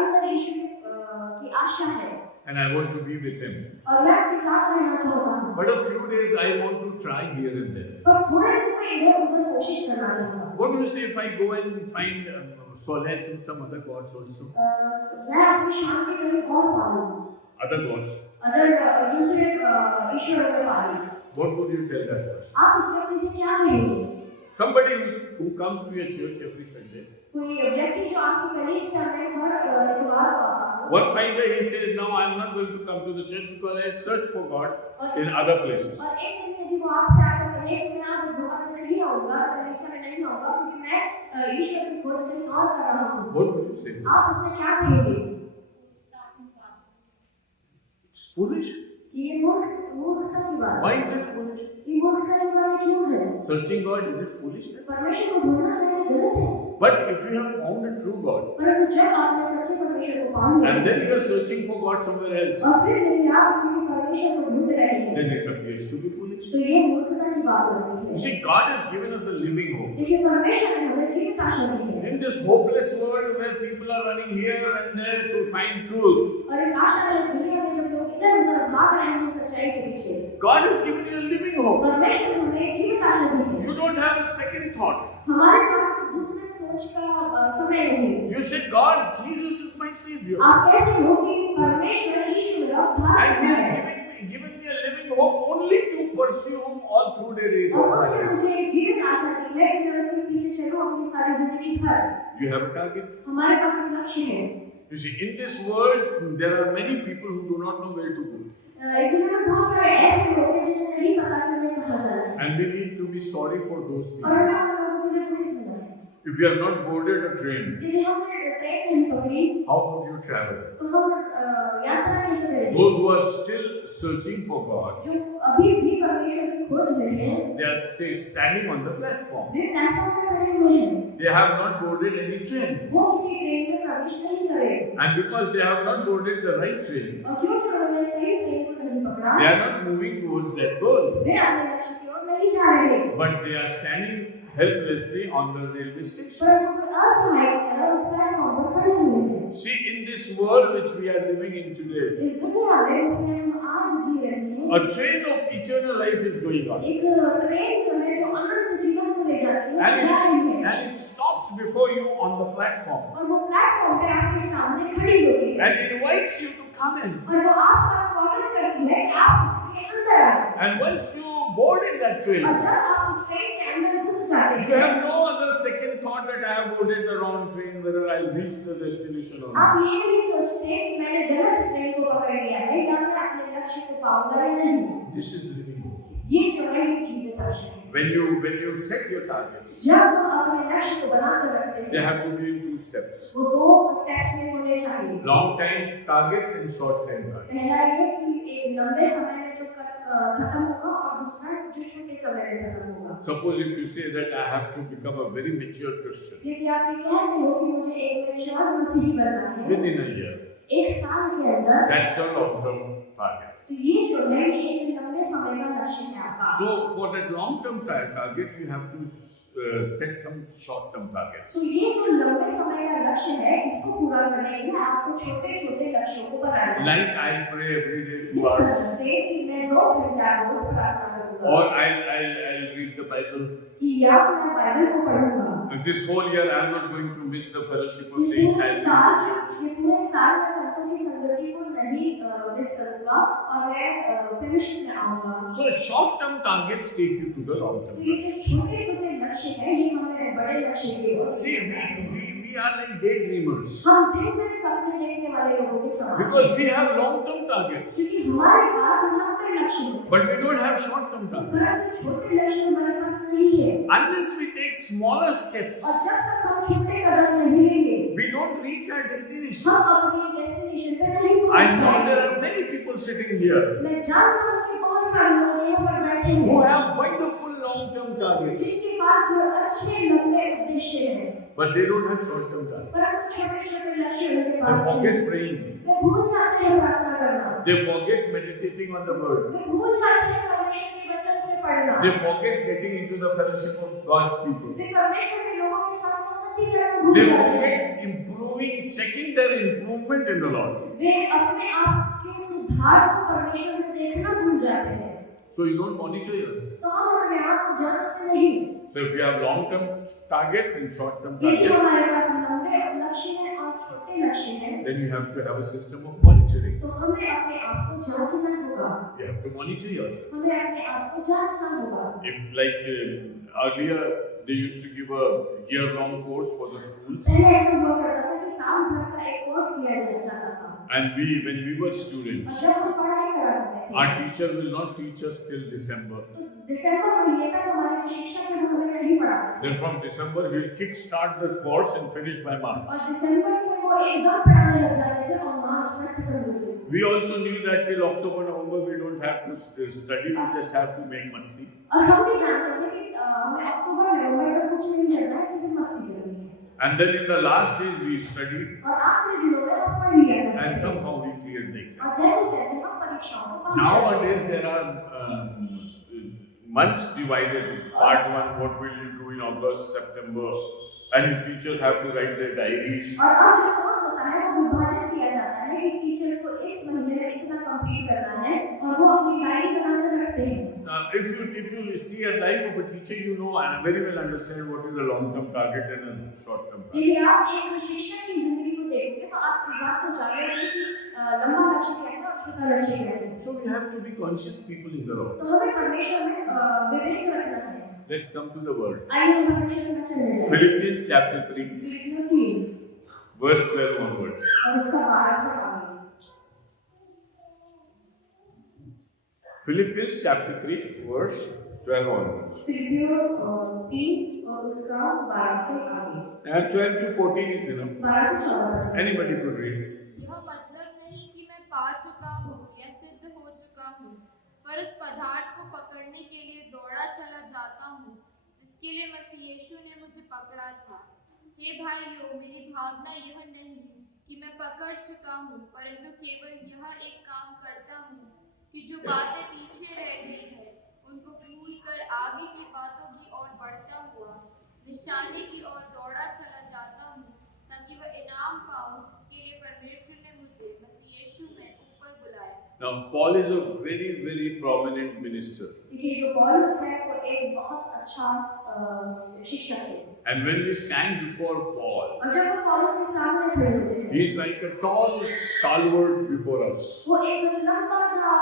अंदर यीशु की आशा है and I want to be with Him. और मैं उसके साथ रहना चाहता हूँ। But a few days I want to try here and there. पर थोड़े दिन में इधर उधर कोशिश करना चाहता हूँ। What do you say if I go and find solace in some other gods also? मैं अपनी शांति कहीं और पाऊँ। Other gods. अगर दूसरे ईश्वर में पाऊँ। What would you tell that person? आप उस व्यक्ति से क्या कहेंगे? Somebody who comes to your church every Sunday. कोई व्यक्ति जो आपकी कलीसिया में हर इतवार को आता हो। One fine day he says, "No, I am not going to come to the church because I search for God in other places." और एक दिन यदि वो आपसे आकर कहे कि मैं आप भवन में नहीं आऊँगा, कलीसिया में नहीं आऊँगा क्योंकि मैं ईश्वर की खोज कहीं और कर रहा हूँ। What would you say? आप उससे क्या कहेंगे? It's foolish. ये मूर्खता की बात है। Why is it foolish? ये मूर्खता की बात क्यों है? Searching God, is it foolishness? परमेश्वर को ढूंढना क्या गलत है? But if you have found a true God, परंतु जब आपने सच्चे परमेश्वर को पा लिया and then you are searching for God somewhere else, और फिर यदि आप किसी परमेश्वर को ढूंढ रहे हैं then it appears to be foolish. तो ये मूर्खता की बात हो रही You है। see, God has given us a living hope. देखिए परमेश्वर ने हमें जीवित आशा दी है In this hopeless world where people are running here and there to find truth, और इस आशा में दुनिया में जब लोग इधर उधर भाग रहे हैं सच्चाई के पीछे, God has given you a living hope. परमेश्वर ने हमें जीवित आशा दी है। You don't have a second thought. हमारे पास दूसरे सोच का समय नहीं। You say, "God, Jesus is my Savior. आप कहते हो कि परमेश्वर यीशु मेरा And He उद्धारकर्ता has है given me a living hope only to pursue Him all through the days of और my उसने life." मुझे एक जीवित आशा दी है कि मैं उसके पीछे चलूं अपनी सारी जिंदगी भर। You have a target. हमारे पास एक लक्ष्य है। You see, in this world, there are many people who do not know where to go. इस दुनिया में बहुत सारे ऐसे लोग हैं जिन्हें नहीं पता कि उन्हें कहाँ जाना है And we need to be sorry for those और people. हमें उन लोगों के लिए दुखित होना है If you have not boarded a train, यदि हमने ट्रेन नहीं पकड़ी how would you travel? तो हम यात्रा कैसे करेंगे Those who are still searching for God, जो अभी भी परमेश्वर की खोज रहे हैं they are standing on the platform. Way platform पे खड़े हुए हैं They have not boarded any train. वो किसी ट्रेन में प्रवेश नहीं करे And because they have not boarded the right train, और क्योंकि उन्होंने सही ट्रेन को नहीं पकड़ा they are not moving towards that goal. वे अपने लक्ष्य की ओर नहीं जा रहे But they are standing helplessly on the railway station. परंतु वे असहाय तरह उस प्लेटफॉर्म पर खड़े हुए हैं See, in this world which we are living in today, इस दुनिया में जिसमें हम आज जी रहे हैं a train of eternal life is going on. एक ट्रेन जो है जो अनंत जीवन को ले जाती है जा रही है And it stops before you on the platform और वो प्लेटफॉर्म पे आपके सामने खड़ी होती है and invites you to come in. और वो आपका स्वागत करती है कि आप उसके अंदर आए And once you board in that train, और जब आप उस ट्रेन के अंदर घुस जाते you हैं have no other second thought that I have boarded the wrong train, whether I'll reach the destination or आप not. ये नहीं सोचते कि मैंने गलत ट्रेन को पकड़ लिया है या मैं अपने लक्ष्य को पाऊंगा या नहीं This is living hope. ये जो है ये जीवित आशा है When you set your targets, जब हम अपने लक्ष्य को बनाकर रखते they हैं have to be in two steps. वो दो स्टेप्स में होने चाहिए Long time targets and short time targets. पहला ये कि एक लंबे समय में जो खत्म होगा और दूसरा जो छोटे समय में खत्म होगा Suppose if you say that I have to become a very mature Christian यदि आप ये कहते हो कि मुझे एक मैच्योर मसीही बनना है within a year, एक साल के अंदर that's your long-term target. तो ये जो है ये एक लंबे समय का लक्ष्य है आपका So for that long-term target, you have to set some short-term targets. तो ये जो लंबे समय का लक्ष्य है इसको पूरा करने के लिए आपको छोटे छोटे लक्ष्यों को बनाना है Like I pray every day जिस 2 hours, तरह से कि मैं 2 घंटा रोज प्रार्थना करूंगा or I'll read the Bible. कि या मैं बाइबल को पढ़ूंगा This whole year I'm not going to miss the fellowship of ये saints. पूरे I'll साल be in the church. ये पूरे साल मैं संतों की संगति को नहीं मिस करूंगा और मैं फेलोशिप में आऊंगा So short-term targets take you to the long-term. तो ये जो छोटे छोटे लक्ष्य है ये हमें बड़े लक्ष्य की ओर See, we are like daydreamers हम दिन में सपने देखने वाले लोगों के समान because we have long-term targets, क्योंकि हमारे पास लंबे लक्ष्य हैं but we don't have short-term targets. परंतु छोटे लक्ष्य हमारे पास नहीं है Unless we take smaller steps, और जब तक हम छोटे कदम नहीं लेंगे we don't reach our destination. हम अपने डेस्टिनेशन पे नहीं I पहुंच know there पाएंगे are many people sitting here मैं जानता हूँ कि बहुत सारे लोग यहाँ पर बैठे who हैं have wonderful long-term targets, जिनके पास अच्छे लंबे उद्देश्य हैं but they don't have short-term targets. परंतु छोटे छोटे लक्ष्य उनके They पास forget नहीं praying. वे भूल जाते हैं प्रार्थना करना They forget meditating on the word. वे भूल जाते हैं परमेश्वर के वचन से पढ़ना They forget getting into the fellowship of God's people. वे परमेश्वर के लोगों के साथ संगति करना भूल They जाते हैं forget improving, checking their improvement in the Lord. वे अपने आप के सुधार को परमेश्वर में देखना भूल जाते हैं So you don't monitor yourself. तो हम अपने आप को जांचते नहीं So if you have long-term targets and short-term यदि targets, हमारे पास लंबे लक्ष्य हैं और छोटे लक्ष्य हैं then you have to have a system of monitoring. तो हमें अपने आप को जांचना होगा You have to monitor yourself. हमें अपने आप को जांचना होगा If like earlier they used to give a year-long course for the schools, पहले ऐसा हुआ करता था कि साल भर का एक कोर्स किया जाता था and when we were students, और जब हम पढ़ाई करा करते our थे teacher will not teach us till December. तो दिसंबर महीने तक हमारे जो शिक्षक हैं वो हमें नहीं पढ़ाते थे Then from December he'll kick-start the course and finish by March. और दिसंबर से वो एकदम पढ़ाने लग जाते थे और मार्च में खत्म हो गए We also knew that till October, November we don't have to study, we just have to make masti. और हम भी जानते थे कि हमें अक्टूबर नवंबर तक कुछ नहीं करना है सिर्फ मस्ती करनी है And then in the last days we studied और आखिरी दिनों में हम पढ़ लिया करते and थे somehow we cleared the exam. और जैसे तैसे हम परीक्षाओं को पास Nowadays there are months divided. Part 1, what will you do in August, September, and your teachers have to write their diaries. और अब जो कोर्स होता है वो विभाजित किया जाता है कि टीचर्स को इस महीने में इतना कंप्लीट करना है और वो अपनी डायरी बनाकर रखते हैं If you see a life of a teacher, you know and very well understand what is a long-term target and a short-term target. यदि आप एक शिक्षक की जिंदगी को देखते तो आप इस बात को जानेंगे कि लंबा लक्ष्य क्या है और छोटा लक्ष्य क्या है So we have to be conscious people in the Lord. तो हमें परमेश्वर में विवेक रखना है Let's come to the word. आइए हम परमेश्वर के वचन में जाएं Philippians chapter 3, फिलिप्पियों 3 verse 12 onwards. और इसका 12 से आगे Philippians chapter 3, verse 12 onwards. फिलिपियों 3 और उसका 12 से आगे, And 12 to 14 is enough. 12 से 14 Anybody could read. यह मतलब नहीं कि मैं पा चुका हूँ या सिद्ध हो चुका हूँ, पर उस पदार्थ को पकड़ने के लिए दौड़ा चला जाता हूँ जिसके लिए मसीह यीशु ने मुझे पकड़ा था। हे भाइयों, मेरी भावना यह नहीं कि मैं पकड़ चुका हूँ, परंतु केवल यह एक काम करता हूँ कि जो बातें पीछे रह गई है उनको भूलकर आगे की बातों की ओर बढ़ता हुआ निशाने की ओर दौड़ा चला जाता हूँ, ताकि वह इनाम पाऊँ जिसके लिए परमेश्वर ने मुझे मसीह यीशु में ऊपर बुलाया। Now, Paul is a very, very prominent minister. देखिए जो पौलुस है वो एक बहुत अच्छा शिक्षक है, And when we stand before Paul, और जब हम पौलुस के सामने खड़े होते हैं, he is like a tall stalwart before us. वो एक लंबा सा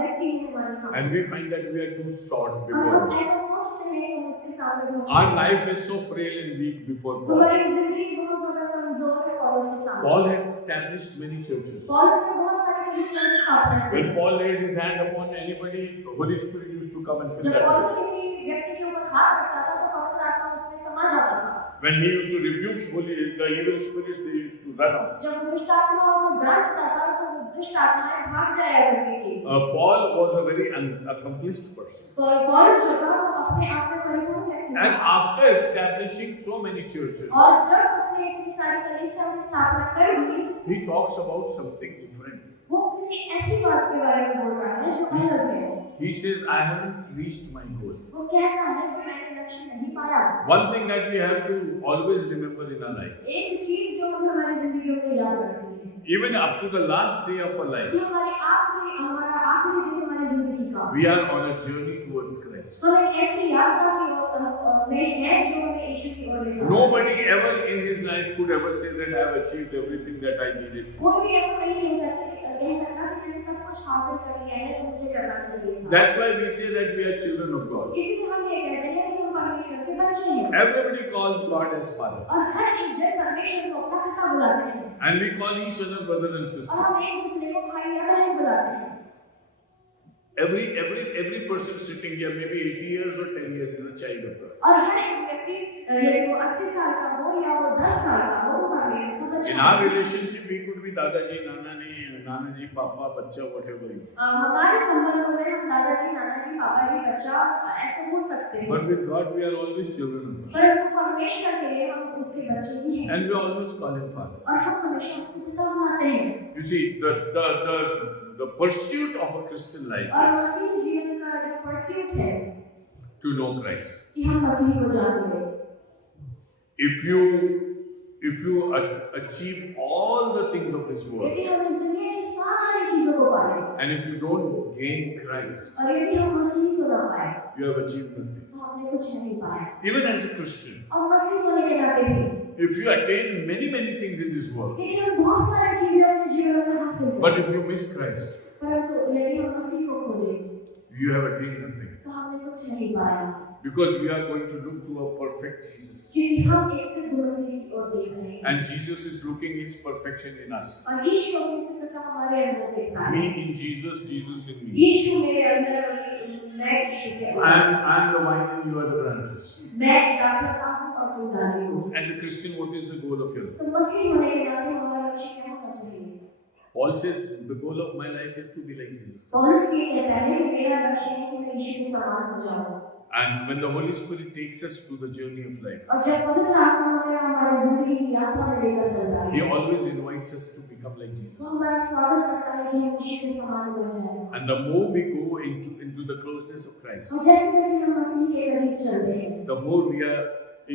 व्यक्ति है हमारे सामने, And we find that we are too short और before हम him. ऐसा सोचते हैं कि हम उसके सामने बहुत Our छोटे हैं। life is so frail and weak before Paul. हमारी जिंदगी बहुत ज्यादा कमजोर है पौलुस के सामने। Paul has established many churches. पौलुस ने बहुत सारे कलीसिया की स्थापना की। When Paul laid his hand upon anybody, the Holy Spirit used to come and fill जब that पौलुस place. किसी व्यक्ति के ऊपर हाथ रखता था तो पवित्र आत्मा उसमें समा जाता था। When he used to rebuke the evil spirits, they used to run out. जब दुष्ट आत्माओं को डांटता था तो दुष्ट आत्माएं भाग जाया करती थी। Paul was a very accomplished person. पौलुस जो था वो अपने आप में परिपूर्ण व्यक्ति And था। after establishing so many churches, और जब उसने इतनी सारी कलीसिया की स्थापना कर दी, he talks about something different. वो किसी ऐसी बात के बारे में बोल रहा है जो अलग है। He says, I haven't reached my goal. वो कहता है कि मैंने लक्ष्य नहीं पाया। One thing that we have to always remember in our life, एक चीज जो हमें हमारी जिंदगी में याद रखनी है, even up to the last day of our life, कि हमारा आखिरी दिन हमारी जिंदगी का, we are on a journey towards Christ. हम एक ऐसी यात्रा की ओर में हैं जो हमें यीशु की ओर ले जाती है। Nobody ever in his life could ever say that I have achieved everything that I needed. कोई भी ऐसा नहीं कह सकता कि मैंने सब कुछ हासिल कर लिया है जो मुझे करना चाहिए था। That's why we say that we are children of God. इसीलिए हम ये कहते हैं कि हम परमेश्वर के बच्चे हैं, Everybody calls God as Father. और हर एक जन परमेश्वर को अपना पिता बुलाते हैं, And we call each other brother and और sister. हम एक दूसरे को भाई या बहन बुलाते हैं। Every person sitting here, maybe 80 years or 10 years, is a child of God. और हर एक व्यक्ति यदि वो 80 साल का हो या वो 10 साल का हो, वो परमेश्वर का बच्चा In है। our relationship, we could be दादाजी, नानाजी, पापा, बच्चा, whatever. हमारे संबंधों में हम दादाजी, नानाजी, पापाजी, बच्चा ऐसे हो सकते हैं, But with God, we are always children of God. परंतु परमेश्वर के लिए हम उसके बच्चे ही हैं, And we always call him Father. और हम हमेशा उसको पिता बनाते हैं। You see, the pursuit of a Christian life और is मसीह जीवन का जो परस्यूट है to know Christ. कि हम मसीह को जान लें। If you achieve all the things of this world, यदि हम इस दुनिया की सारी चीजों को पाए and if you don't gain Christ, और यदि हम मसीह को ना पाए you have achieved nothing. तो हमने कुछ नहीं पाया। Even as a Christian, और मसीह होने के नाते भी if you attain many things in this world, यदि हम बहुत सारी चीजें अपने जीवन में हासिल करें, but if you miss Christ, परंतु यदि हम मसीह को खो दें you have attained nothing. तो हमने कुछ नहीं पाया, Because we are going to look to a perfect Jesus. क्योंकि हम एक सिद्ध मसीह की ओर देख रहे हैं, And Jesus is looking his perfection in us. और यीशु अपनी सिद्धता हमारे अंदर देखता Me है। in Jesus, Jesus in me. यीशु मेरे अंदर है, मैं यीशु के अंदर। I'm the vine and you are the branches. मैं दाखला का हूँ और तुम डाली हो। As a Christian, what is the goal of your life? तो मसीह होने के नाते हमारा लक्ष्य क्या होना चाहिए? Paul says, the goal of my life is to be like Jesus. पौलुस ये कहता है कि मेरा लक्ष्य है कि मैं यीशु के समान हो जाऊं। And when the Holy Spirit takes us to the journey of life, और जब पवित्र आत्मा हमें हमारी जिंदगी की यात्रा में लेकर चलता He है, always invites us to become like तो Jesus. हमारा स्वागत करता है कि हम यीशु के समान बन जाएं। And the more we go into the closeness of Christ, और जैसे जैसे हम मसीह के करीब चलते हैं, the more we are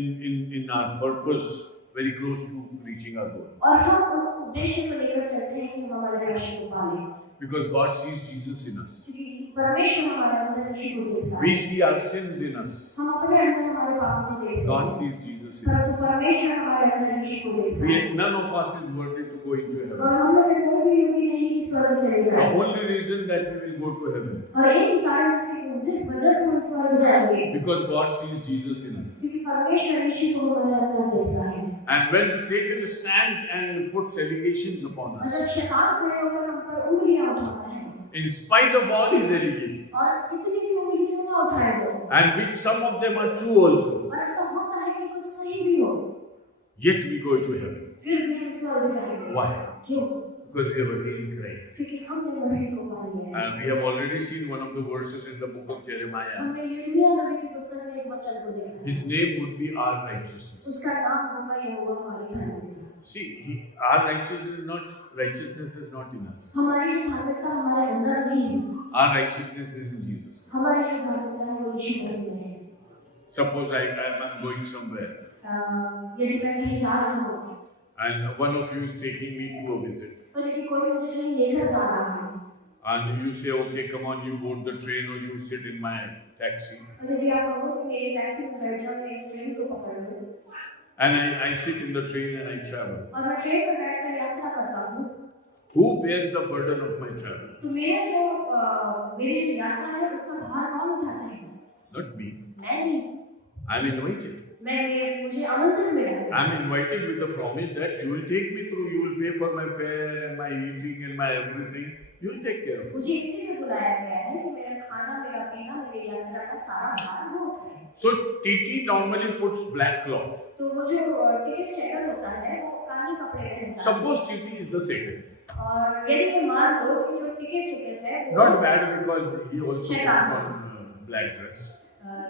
in our purpose very close to reaching our goal. और हम उस उद्देश्य को लेकर चलते हैं कि हम हमारे लक्ष्य को पालें, Because God sees Jesus in us. क्योंकि परमेश्वर हमारे अंदर यीशु को देखता We है। see our sins in us. हम अपने अंदर हमारे पापों को देखते God हैं, sees Jesus in us. परंतु परमेश्वर हमारे अंदर यीशु को देखता है। None of us is worthy to go into और heaven. हम में से कोई भी योग्य नहीं कि स्वर्ग चले The जाए, only reason that we will go to heaven, और एक ही कारण जिस वजह से हम स्वर्ग जाएंगे, because God sees Jesus in us. क्योंकि परमेश्वर यीशु को हमारे अंदर देखता है। And when Satan stands and puts allegations upon और us, जब शैतान खड़े होकर हम पर उंगलियां उठाता है, in spite of all his allegations, और कितनी भी उंगली क्यों ना उठाए वो, and which some of them are true also, और ऐसा होता है कि कुछ सही भी हो, yet we go to heaven. फिर भी हम स्वर्ग जाएंगे। Why? क्यों? Because we have attained Christ. क्योंकि हमने मसीह को पा लिया है। And we have already seen one of the verses in the book of Jeremiah. हमने यिर्मयाह नबी की पुस्तक में एक वचन को देखा। His name would be our righteousness. उसका नाम होगा यहोवा हमारी धार्मिकता। See, our righteousness is not in us. हमारी जो धार्मिकता हमारे अंदर नहीं है, Our righteousness is in Jesus. हमारी जो धार्मिकता है वो यीशु मसीह में है। Suppose I am going somewhere यदि मैं कहीं जा रहा हूँ and one of you is taking me to a visit. और यदि कोई मुझे कहीं लेकर जा रहा है And you say, okay, come on, you board the train or you sit in my taxi. और यदि आप कहो कि मेरे टैक्सी में बैठ जाओ, मैं इस ट्रेन को पकड़ लूँ And I sit in the train and I travel. और मैं ट्रेन पर बैठकर यात्रा करता हूँ, Who bears the burden of my travel? तो मेरी जो यात्रा है उसका भार कौन उठाता है? Not me. मैं नहीं। I'm invited. मुझे आमंत्रण मिला है। I'm invited with the promise that you will take me through, you will pay for my fare and my eating and my everything. You will take care of it. मुझे इसीलिए बुलाया गया है कि मेरा खाना, मेरा पीना, मेरी यात्रा का सारा भार वो उठाए। So TT normally puts black cloth. तो वो जो टिकट चेकर होता है वो काले कपड़े पहनता है। Suppose TT is the second. और यदि ये मान लो कि जो टिकट चेकर है वो Not bad because he also puts on black dress.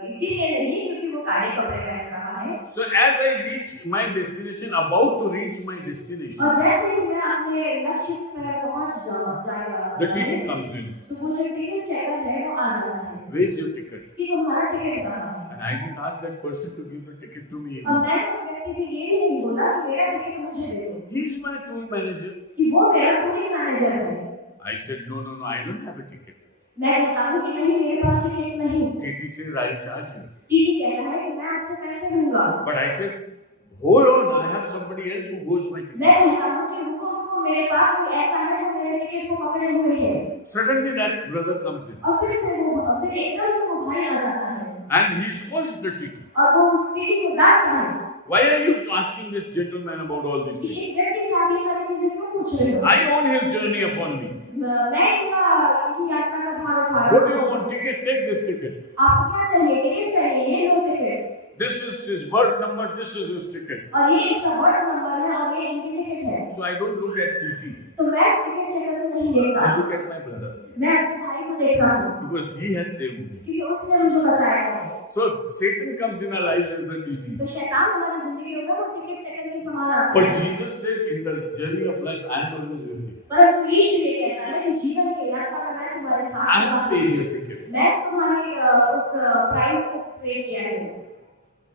इसीलिए नहीं क्योंकि वो काले कपड़े पहन रहा है। So as I reach my destination, about to reach my destination, और जैसे ही मैं अपने लक्ष्य पर पहुंच जाएगा, the TT comes in. तो वो जो टिकट चेकर है वो आ जाता है Where is your ticket? कि तुम्हारा टिकट कहाँ है। And I didn't ask that person to give the ticket to me. और मैं उस व्यक्ति से ये भी नहीं बोला कि मेरा टिकट मुझे दे दो, He is my tour manager. कि वो मेरा टूरिंग मैनेजर है। I said, no, I don't have a ticket. मैं कहता हूँ कि नहीं, मेरे पास टिकट नहीं। TT says, I'll charge you. TT कहता है कि मैं आपसे पैसे लूंगा। But I said, hold on, I have somebody else who holds my ticket. मैं कहता हूँ कि रुको, मेरे पास कोई ऐसा है जो मेरे टिकट को पकड़े हुए है। Suddenly that brother comes in और फिर एकदम से वो भाई आ जाता है and he scolds the TT. और वो उस टीटी को डांटता है Why are you asking this gentleman about all these कि things? इस व्यक्ति से आप ये सारी चीजें क्यों पूछ रहे हो? I own his journey upon me. मैं इनकी यात्रा का भार उठा रहा What do हूँ। you want? Ticket? Take this ticket. आपको क्या चाहिए? टिकट चाहिए? ये लो ticket. This is his birth number, this is his ticket. और ये इसका बर्थ नंबर है और ये इनकी टिकट है। So I don't look at TT. तो मैं टिकट चेकर को नहीं देखता, I look at my brother. मैं अपने भाई को देखता हूँ Because he has saved me. क्योंकि उसने मुझे बचाया है। So Satan comes in our lives as the TT. तो शैतान हमारी जिंदगी में वो टिकट चेकर के समान आता है। But Jesus said, in the journey of life, I am always with you. परंतु यीशु ये कहता है कि जीवन की यात्रा में मैं तुम्हारे साथ I हूँ। have paid your ticket. मैं तुम्हारी उस प्राइस को पे किया है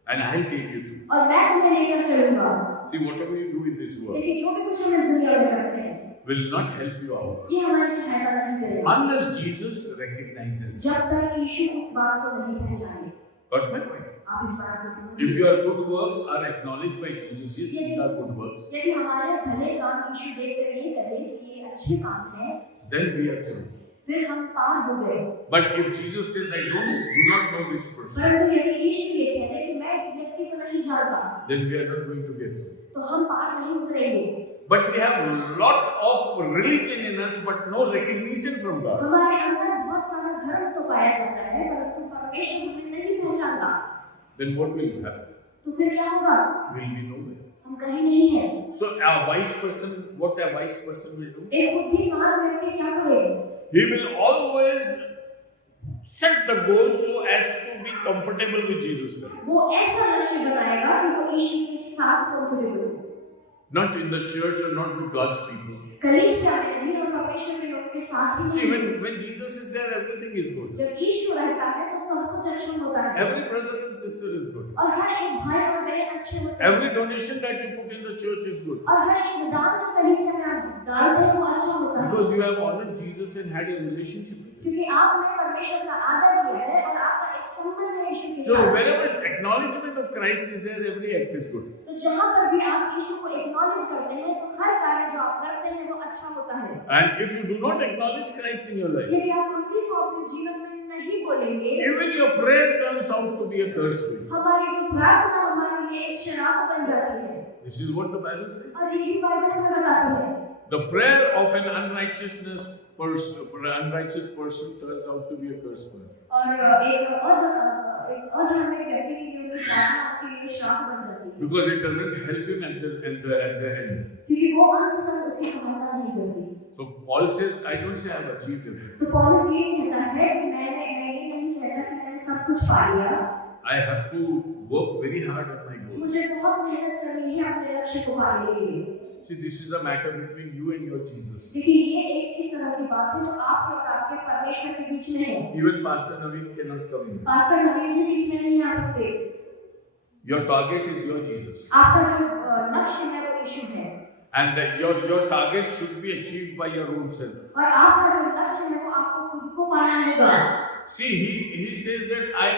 And I'll take you to. और मैं तुम्हें लेकर चलूंगा। See, whatever you do in this world लेकिन जो भी कुछ हम इस दुनिया में करते हैं will not help you out ये हमारी सहायता नहीं करेगा unless Jesus recognizes. जब तक यीशु उस बात को नहीं पहचाने। Got my point? आप इस बात को If समझिए। your good works are acknowledged by Jesus, yes, these are good works, यदि हमारे भले काम यीशु देखकर ये कहे कि ये अच्छे काम है, then we are through. फिर हम पार हो गए। But if Jesus says, I do not know this person, परंतु यदि यीशु ये कहते कि मैं इस व्यक्ति को नहीं जानता, then we are not going to get through. तो हम पार नहीं उतरेंगे। But we have a lot of religion in us, but no recognition from God. हमारे अंदर बहुत सारा धर्म तो पाया जाता है परंतु परमेश्वर हमें नहीं पहचानता। Then what will happen? तो फिर क्या होगा? We'll be nowhere. हम कहीं नहीं है। So a wise person, what a wise person will do? एक बुद्धिमान व्यक्ति क्या करे? He will always set the goal so as to be comfortable with Jesus Christ. वो ऐसा लक्ष्य बनाएगा कि वो यीशु के साथ कंफर्टेबल हो। Not in the church or not with God's people. कलीसिया में नहीं और परमेश्वर के लोगों के साथ ही See, नहीं। when Jesus is there, everything is good. जब यीशु रहता है तो सब कुछ अच्छा होता है Every brother and sister is good. और हर एक भाई और बहन अच्छे होते हैं Every donation that you put in the church is good. और हर एक दान जो कलीसिया में आप डालते हैं वो अच्छा होता है Because you have honored Jesus and had a relationship with him. क्योंकि आपने परमेश्वर का आदर किया है और आपका एक संबंध है यीशु के So साथ। wherever acknowledgement of Christ is there, every act is good. तो जहाँ पर भी आप यीशु को एक्नॉलेज करते हैं तो हर कार्य जो आप करते हैं वो अच्छा होता है। And if you do not acknowledge Christ in your life, यदि आप मसीह को अपने जीवन में नहीं बोलेंगे, even your prayer turns out to be a curse for you. हमारी जो प्रार्थना हमारे लिए एक शराब बन जाती है This is what the Bible says. और यही बाइबल हमें बताती है। The prayer of an unrighteousness unrighteous person turns out to be a curse word. और एक अधर्मिक व्यक्ति के लिए उसकी प्रार्थना उसके लिए श्राप बन जाती है, Because it doesn't help him at the end. क्योंकि वो अंत तक उसकी सहायता नहीं करती। So Paul says, I don't say I have achieved everything. तो पौलुस ये कहता है कि मैं ये नहीं कहता कि मैंने सब कुछ पा लिया, I have to work very hard on my goals. मुझे बहुत मेहनत करनी है अपने लक्ष्य को पाने के लिए। See, this is a matter between you and your Jesus. देखिए ये एक इस तरह की बात है जो आपके और आपके परमेश्वर के बीच में है। Even Pastor Naveen cannot come in. Pastor Naveen भी बीच में नहीं आ सकते। Your target is your Jesus. आपका जो लक्ष्य है वो यीशु है, And your target should be achieved by your own self. और आपका जो लक्ष्य है वो आपको खुद को पाना होगा। See, he says that I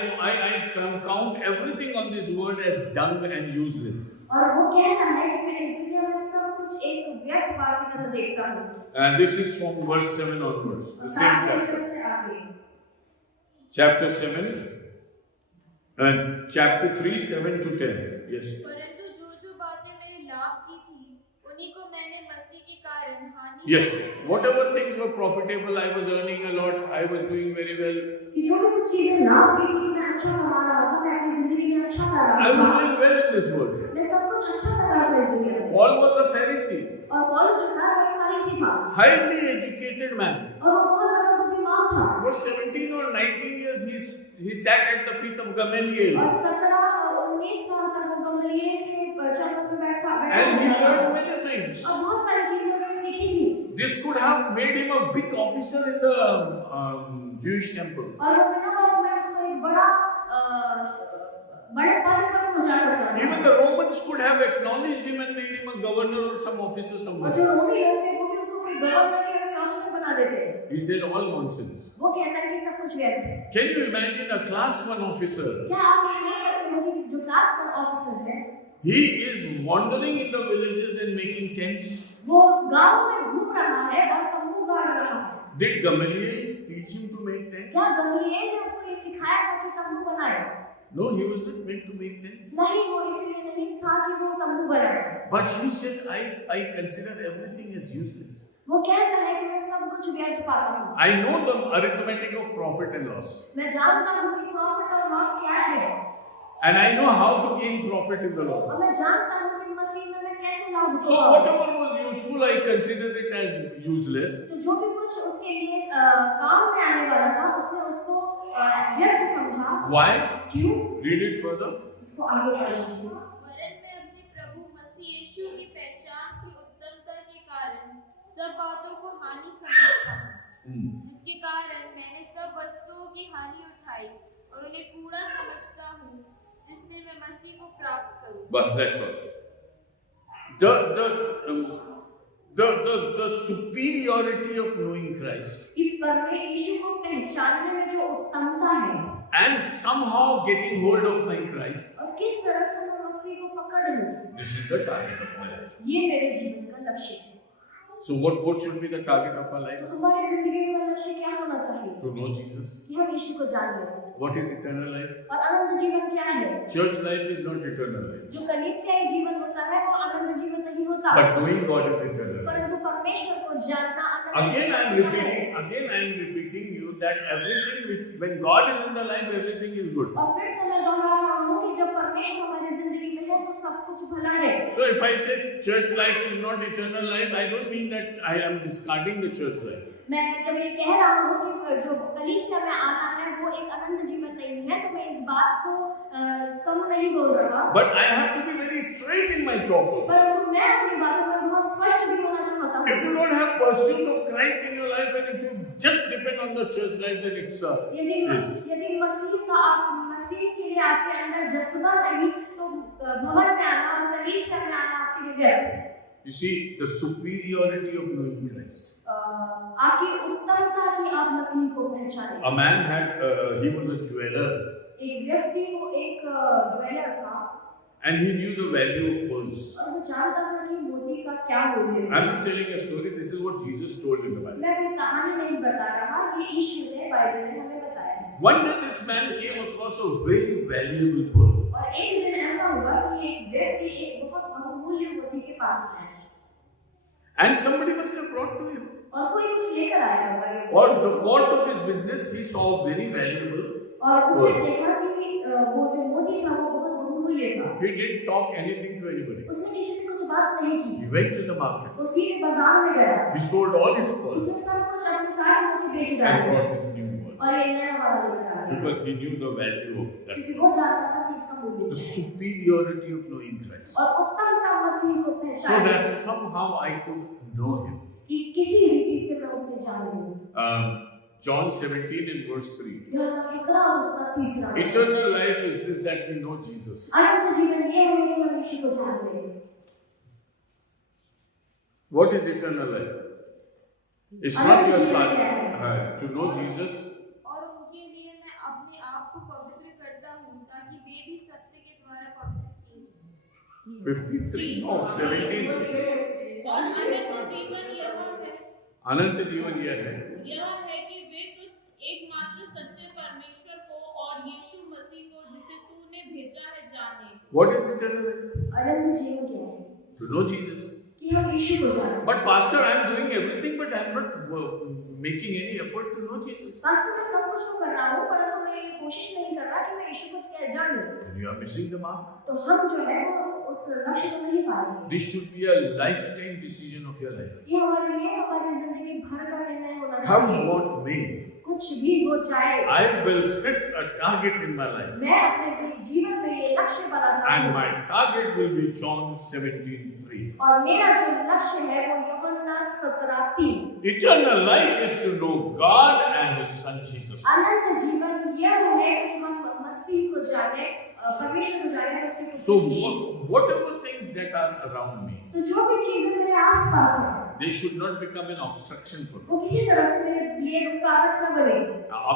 count everything on this world as dung and useless. और वो कहता है कि मैं इस दुनिया में सब कुछ एक व्यर्थ बात की तरह देखता हूँ। And this is from verse 7 onwards, the same chapter. से आगे Chapter 7 and chapter 3, 7 to 10. Yes. परंतु जो बातें मेरे लाभ की थी उन्हीं को मैंने मसीह के कारण हानि Yes. समझ लिया। Whatever things were profitable, I was earning a lot, I was doing very well. कि जो भी कुछ चीजें लाभ की थी मैं अच्छा कमा रहा था, मैं अपनी जिंदगी में अच्छा कर I रहा was था, doing well in this world. मैं सब कुछ अच्छा कर रहा था इस दुनिया में। Paul was a Pharisee, और पौलुस जो था वो एक फरीसी था highly educated man. और वो बहुत ज्यादा बुद्धिमान था, For 17 or 19 years, he sat at the feet of Gamaliel. और 17 और 19 साल तक वो गमलीएल के चरणों में बैठा And he था learned many things. और बहुत सारी चीजें उसने सीखी थी, This could have made him a big officer in the Jewish temple. और उस सिनेमा में उसको एक बड़े पद पर पहुंचा सकता था। Even the Romans could have acknowledged him and made him a governor or some officer और somewhere. जो रोमी लोग थे वो भी उसको कोई गवर्नर या कोई अफसर बना देते। He said all nonsense. वो कहता है कि सब कुछ व्यर्थ है। Can you imagine a class 1 officer? क्या आप ये सोच सकते हो कि जो क्लास 1 ऑफिसर है He is wandering in the villages and making tents. वो गांव में घूम रहा है और तंबू गाड़ रहा है? Did Gamaliel teach him to make tents? क्या गमलीएल ने उसको ये सिखाया था कि तंबू बनाए? No, he was not meant to make tents. नहीं, वो इसलिए नहीं था कि वो तंबू बनाए। But he said, I consider everything as useless. वो कहता है कि मैं सब कुछ व्यर्थ पाता हूँ। I know the arithmetic of profit and loss. मैं जानता हूँ कि प्रॉफिट और लॉस क्या है, And I know how to gain profit in the Lord. और मैं जानता हूँ कि मसीह में मैं कैसे लाभ So उठाऊँ। whatever was useful, I considered it as useless. तो जो भी कुछ उसके लिए काम में आने वाला था उसने उसको व्यर्थ समझा। Why? क्यों? Read it further. उसको आगे बढ़ना चाहिए। वरन मैं अपने प्रभु मसीह यीशु की पहचान की उत्तमता के कारण सब बातों को हानि समझता हूँ, जिसके कारण मैंने सब वस्तुओं की हानि उठाई और उन्हें कूड़ा समझता हूँ, जिससे मैं मसीह को प्राप्त करूँ। But that's all. The superiority of knowing Christ कि परमेश्वर यीशु को पहचानने में जो उत्तमता है and somehow getting hold of my Christ. और किस तरह से मैं मसीह को पकड़ लूं, This is the target of my life. ये मेरे जीवन का लक्ष्य है। So what should be the target of our life? तो हमारी जिंदगी का लक्ष्य क्या होना चाहिए? To know Jesus. कि हम यीशु को जान लें। What is eternal life? और अनंत जीवन क्या है? Church life is not eternal life. जो कलीसियाई जीवन होता है वो अनंत जीवन नहीं होता, But knowing God is eternal life. परंतु परमेश्वर को जानना अनंत Again I am जीवन है। repeating you that when God is in the life, everything is good. और फिर से मैं दोहरा रहा हूँ कि जब परमेश्वर हमारी जिंदगी में है तो सब कुछ भला है। So if I say church life is not eternal life, I don't mean that I am discarding the church life. मैं जब ये कह रहा हूँ कि जो कलीसिया में आना है वो एक अनंत जीवन नहीं है, तो मैं इस बात को कम नहीं बोल रहा। But I have to be very straight in my talk also. परंतु मैं अपनी बातों में बहुत स्पष्ट भी होना चाहता हूँ। If you don't have pursuit of Christ in your life and if you just depend on the church life, then it's यदि मसीह के लिए आपके अंदर जज्बा नहीं तो भवन में आना और कलीसिया में आना आपके लिए व्यर्थ है। You see, the superiority of knowing Christ. आपकी उत्तमता की आप मसीह को पहचानें। A man he was a jeweler एक व्यक्ति वो एक ज्वेलर था and he knew the value of pearls. और वो जानता था कि मोती का क्या मूल्य है। I'm not telling a story, this is what Jesus told in the Bible. मैं कोई कहानी नहीं बता रहा, ये यीशु ने बाइबल में हमें बताया है। One day this man came across a very valuable pearl. और एक दिन ऐसा हुआ कि एक व्यक्ति एक बहुत बहुमूल्य मोती के पास आया And somebody must have brought to him. और कोई कुछ लेकर आया होगा। Or the course of his business, he saw very valuable. और उसने देखा कि वो जो मोती था वो बहुत बहुमूल्य था। He didn't talk anything to anybody. उसने किसी से कुछ बात नहीं की। He went to the market. वो सीधे बाजार में गया। He sold all his pearls उसने सब कुछ अपने सारे मोती बेच and डाले got this new one और ये नया वाला लेकर आ गया। because he knew the value of that. क्योंकि वो जानता था कि इसका मूल्य The क्या है। superiority of knowing Christ. और उत्तमता मसीह को So पहचान that somehow I could know him. कि किसी रीति से मैं उसे जान लूं। John 17 and verse 3. यूहन्ना 17 और उसका 3रा वचन। Eternal life is this, that we know Jesus. अनंत जीवन ये है कि हम यीशु को जान लें। What is eternal life? It's not your son. To know Jesus. और उनके लिए मैं अपने आप को पवित्र करता हूँ ताकि वे भी सत्य के द्वारा पवित्र किए जाएं। 53. No, 17. और अनंत जीवन यह है, अनंत जीवन यह है कि वे तुझ एकमात्र सच्चे परमेश्वर को और यीशु मसीह को जिसे तूने भेजा है जाने। What is eternal life? अनंत जीवन क्या है? To know Jesus. कि हम यीशु को जानें। But pastor, I am doing everything, but I am not making any effort to know Jesus. वास्तव में सब कुछ तो कर रहा हूँ, परंतु मैं ये कोशिश नहीं कर रहा कि मैं यीशु को क्या जान लूं। And you are missing the mark. तो हम जो है वो उस लक्ष्य को नहीं पाएंगे। This should be a lifetime decision of your life. ये हमारे लिए हमारी जिंदगी भर का निर्णय होना Come चाहिए। what may, कुछ भी हो जाए, I will set a target in my life. मैं अपने जीवन में ये लक्ष्य बनाता And हूँ my target will be John 17:3. और मेरा जो लक्ष्य है वो यूहन्ना 17:3। Eternal life is to know God and His Son Jesus. अनंत जीवन यह है कि हम मसीह को जाने, परमेश्वर को जाने, उसके पुत्र So Yeshu. whatever things that are around me, तो जो भी चीजें मेरे आसपास हैं, they should not become an obstruction for me. वो किसी तरह से मेरे लिए रुकावट न बने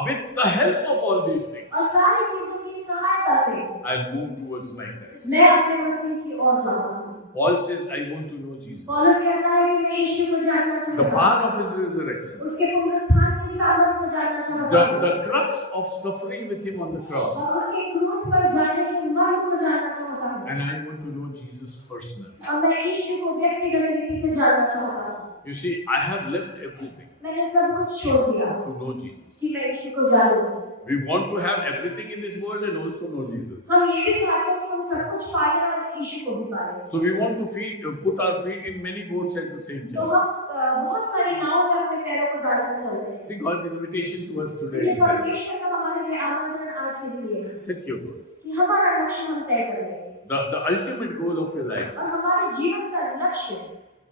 With the help of all these things, और सारी चीजों की सहायता से I'll move towards my Christ. मैं अपने मसीह की ओर जाऊंगा। Paul says, I want to know Jesus. पौलुस कहता है कि मैं यीशु को जानना The चाहता हूँ, power of His resurrection. उसके पुनरुत्थान की सामर्थ्य को जानना चाहता हूँ The crux of suffering with Him on the cross. और उसके क्रूस पर जाने के मर्म को जानना चाहता हूँ And I want to know Jesus personally. और मैं यीशु को व्यक्तिगत रीति से जानना चाहता हूँ। You see, I have left everything मैंने सब कुछ छोड़ दिया to know Jesus. कि मैं यीशु को जानूं। We want to have everything in this world and also know Jesus. हम ये भी चाहते हैं कि हम सब कुछ पाएं और यीशु को भी पाएं। So we want to put our feet in many boats at the same तो time. हम बहुत सारी नावों में अपने पैरों को डालकर चलते हैं। See, God's invitation to us today ये is this. परमेश्वर का हमारे लिए आमंत्रण आज के लिए है Set your goal. कि हमारा लक्ष्य हम तय करें The ultimate goal of your life और हमारे जीवन का लक्ष्य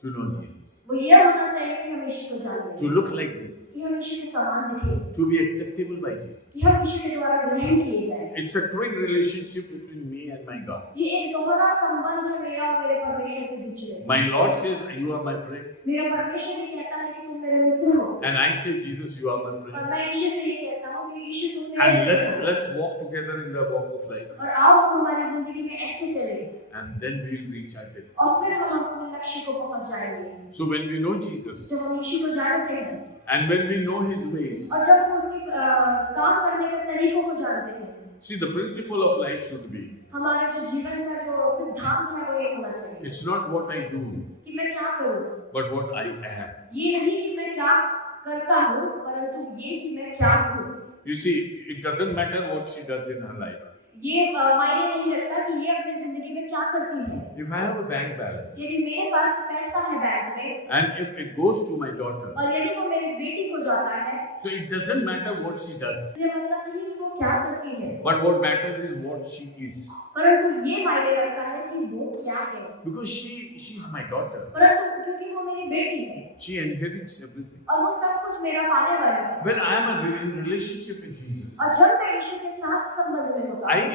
to know Jesus. वो ये होना चाहिए कि हम यीशु को जानें, To look like Jesus. कि हम यीशु के समान दिखें, To be acceptable by Jesus. कि हम यीशु के द्वारा ग्रहण किए जाएं। It's a twin relationship between me and my God. ये एक दोहरा संबंध है मेरा और मेरे परमेश्वर के बीच में। My Lord says, you are my friend. मेरा परमेश्वर ये कहता है कि तुम मेरे मित्र हो And I say, Jesus, you are my और friend. मैं यीशु से ये कहता हूँ कि यीशु तुम मेरे And मित्र हो let's walk together in the walk of life. और आओ हमारी जिंदगी में ऐसे चले And then we'll reach our destiny. और फिर हम अपने लक्ष्य को पहुंच जाएंगे। So when we know Jesus, जब हम यीशु को जानते हैं and when we know His ways, और जब हम उसके काम करने के तरीकों को जानते हैं, see, the principle of life should be, हमारे जो जीवन का जो सिद्धांत है वो ये होना चाहिए it's not what I do, कि मैं क्या करूं, but what I am. ये नहीं कि मैं क्या करता हूँ, परंतु ये कि मैं क्या हूँ। You see, it doesn't matter what she does in her life. ये मायने नहीं रखता कि ये अपनी जिंदगी में क्या करती है। If I have a bank balance, यदि मेरे पास पैसा है बैंक में and if it goes to my daughter, और यदि वो मेरी बेटी को जाता है, so it doesn't matter what she does, ये मतलब नहीं कि वो क्या करती है, but what matters is what she is. परंतु ये मायने रखता है कि वो क्या है। Because she's my daughter. परंतु क्योंकि वो मेरी बेटी है She inherits everything. और वो सब कुछ मेरा पाने वाला है When I am in relationship with Jesus, और जब मैं यीशु के साथ संबंध में होता I हूँ,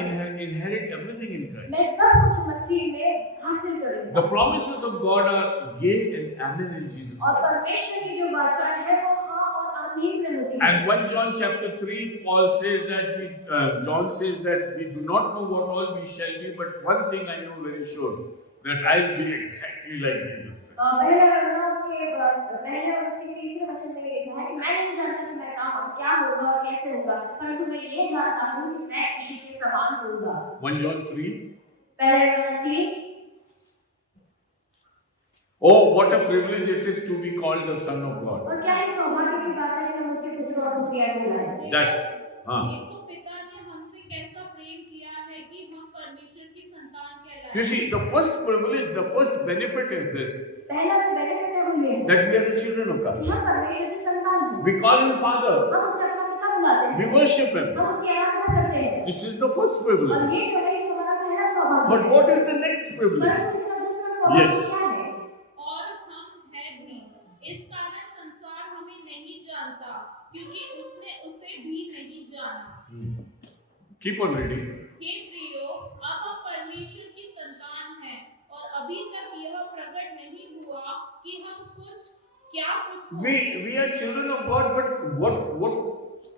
inherit everything in Christ. मैं सब कुछ मसीह में हासिल करूंगा The promises of God are yea and amen in Jesus और Christ. परमेश्वर की जो वाचा है वो हाँ और आमीन में होती है। And 1 John chapter 3, Paul says that John says that we do not know what all we shall be, but one thing I know very sure, that I'll be exactly like Jesus Christ. पहले और उसके तीसरे वचन में लिखा है कि मैं नहीं जानता कि मैं क्या होगा और कैसे होगा, परंतु मैं ये जानता हूँ कि मैं यीशु के समान होऊंगा। 1 John 3. पहले यूहन्ना 3 Oh, what a privilege it is to be called the Son of God. और क्या ही सौभाग्य की बात है कि हम उसके पुत्र और पुत्रियां कहलाएं। देखो पिता ने हमसे कैसा प्रेम किया है कि हम परमेश्वर की संतान कहलाए। You see, the first privilege, the first benefit is this, पहला जो बेनिफिट है वो ये है that we are the children of God. कि हम परमेश्वर की संतान हैं। We call him Father. हम उसे अपना पिता बुलाते हैं। We worship him. हम उसकी आराधना करते हैं। This is the first और privilege. ये जो है ये हमारा पहला सौभाग्य But है। what is the next privilege? परंतु इसका दूसरा सौभाग्य Yes. क्या है? और हम है भी, इस कारण संसार हमें नहीं जानता, क्योंकि उसने उसे भी नहीं जाना। Keep on reading. हे प्रियो, अब हम परमेश्वर की संतान हैं और अभी तक यह प्रकट नहीं हुआ कि हम कुछ होंगे। We are children of God, but what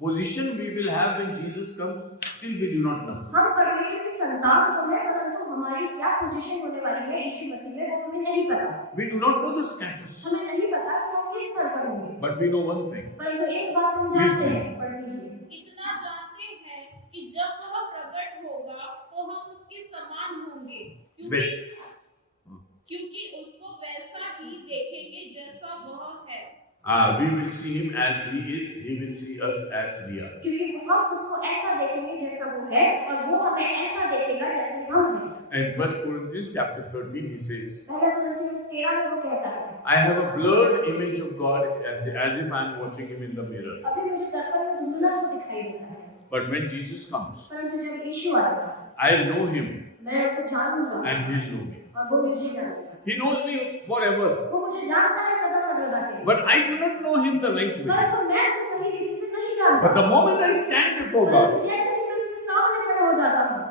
position we will have when Jesus comes, still we do not know. हम परमेश्वर की संतान तो है, परंतु हमारी क्या पोजीशन होने वाली है यीशु मसीह में वो हमें नहीं पता। We do not know the status. हमें नहीं पता कि हम किस स्तर पर होंगे। But we know one thing. परंतु एक बात हम जानते हैं, पढ़ लीजिए। इतना जानते हैं कि जब वह प्रकट होगा तो हम उसके समान होंगे, क्योंकि उसको वैसा ही देखेंगे जैसा वह है। We will see him as he is. He will see us as we are. क्योंकि हम उसको ऐसा देखेंगे जैसा वो है और वो हमें ऐसा देखेगा जैसे हम हैं। And 1 Corinthians chapter 13 he says, पहला कुरिन्थियों 13 में वो कहता है, I have a blurred image of God as if I am watching him in the mirror. अभी मुझे दर्पण में धुंधला सा दिखाई देता है। But when Jesus comes, परंतु जब यीशु आएगा, I'll know him मैं उसे जानूंगा and he'll know me. और वो मुझे जानेगा। He knows me forever. वो मुझे जानता है सदा सर्वदा के लिए। But I do not know him the right way. परंतु मैं उसे सही रीति से नहीं जानता। But the moment I stand before God, परंतु जैसे ही मैं उसके सामने खड़ा हो जाता हूँ,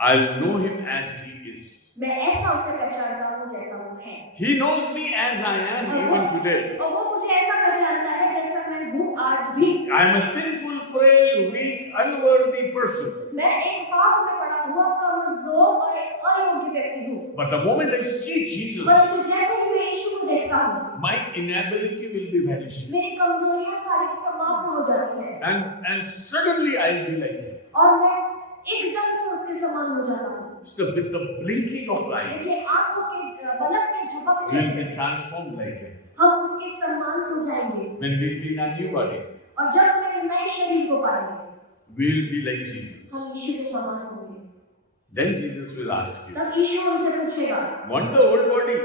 I'll know him as he is. मैं ऐसा उसे पहचानता हूँ जैसा वो है। He knows me as I am even today. और वो मुझे ऐसा पहचानता है जैसा मैं हूँ आज भी। I am a sinful, frail, weak, unworthy person. मैं एक पाप में पड़ा हुआ कमजोर और एक अयोग्य व्यक्ति हूँ। But the moment I see Jesus, परंतु जैसे ही मैं यीशु को देखता हूँ, my inability will be vanished. मेरी कमजोरियाँ सारी समाप्त हो जाती हैं And suddenly I'll be like him. और मैं एकदम से उसके समान हो जाता हूँ। With the blinking of light, देखिए आंखों के पलक के झपकने we'll be से transformed like him. हम उसके समान हो जाएंगे When we'll be in our new bodies, और जब हम एक नए शरीर को पाएंगे, we'll be like Jesus. हम यीशु के समान होंगे। Then Jesus will ask you, तब यीशु हमसे पूछेगा, want the old body?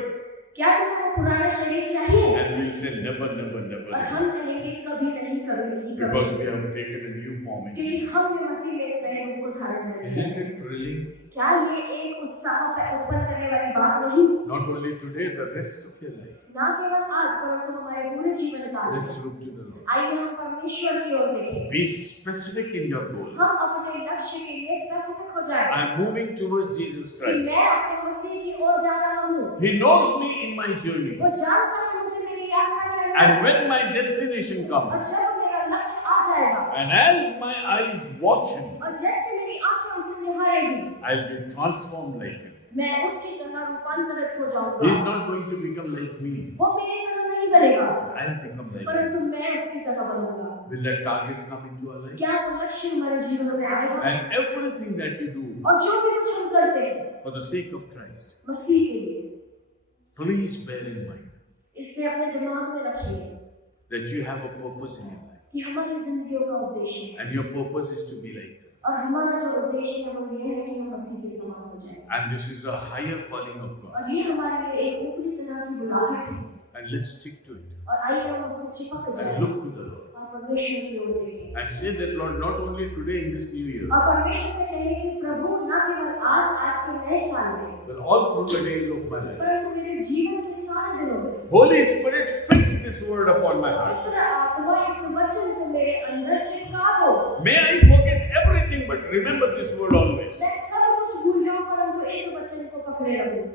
क्या तुम्हें वो पुराना शरीर चाहिए? And we'll say never, never, never. और हम कहेंगे कभी नहीं, कभी नहीं, कभी। Because we have taken a new form in क्योंकि Jesus. हमने मसीह में एक नए रूप को धारण कर लिया। Isn't it thrilling? क्या ये एक उत्साह उत्पन्न करने वाली बात नहीं? Not only today, the rest of your life. ना केवल आज परंतु हमारे पूरे जीवन काल में। Let's look to the Lord. आइए हम परमेश्वर की ओर देखें। Be specific in your goal. हम अपने लक्ष्य के लिए स्पेसिफिक हो जाएं। I'm moving towards Jesus कि Christ. मैं अपने मसीह की ओर जा रहा हूँ। He knows me in my journey. वो जानता है मुझे मेरी यात्रा के And अंदर। when my destination और comes, जब मेरा लक्ष्य आ जाएगा and as my eyes watch him, और जैसे मेरी आंखें उसे निहारेंगी, I'll be transformed like him. मैं उसकी तरह रूपांतरित हो He's जाऊंगा। not going to become like me. वो मेरी तरह नहीं बनेगा, I'll become like him. परंतु मैं उसकी तरह बनूंगा। Will that target come into our life? क्या वो लक्ष्य हमारे जीवन में आएगा? And everything that you do और जो भी कुछ हम करते हैं for the sake of Christ, मसीह के लिए, please bear in mind इससे अपने दिमाग में रखिए that you have a purpose in your life. कि हमारी जिंदगियों का उद्देश्य है And your purpose is to be like Christ. और हमारा जो उद्देश्य है वो ये है कि हम मसीह के समान हो जाएं। And this is a higher calling of God. और ये हमारे लिए एक ऊपरी तरह की बुलाहट है And let's stick to it. और आइए हम उससे चिपक And जाएं look to the Lord. और परमेश्वर की ओर देखें And say that, Lord, not only today in this new year, और परमेश्वर से कहें कि प्रभु ना केवल आज के नए साल में but all through the days of my life. परंतु मेरे जीवन के सारे दिनों में Holy Spirit, fix this word upon my heart. पवित्र आत्मा इस वचन को मेरे अंदर चिपका दो। May I forget everything, but remember this word always. मैं सब कुछ भूल जाऊं परंतु इस वचन को पकड़े रहूं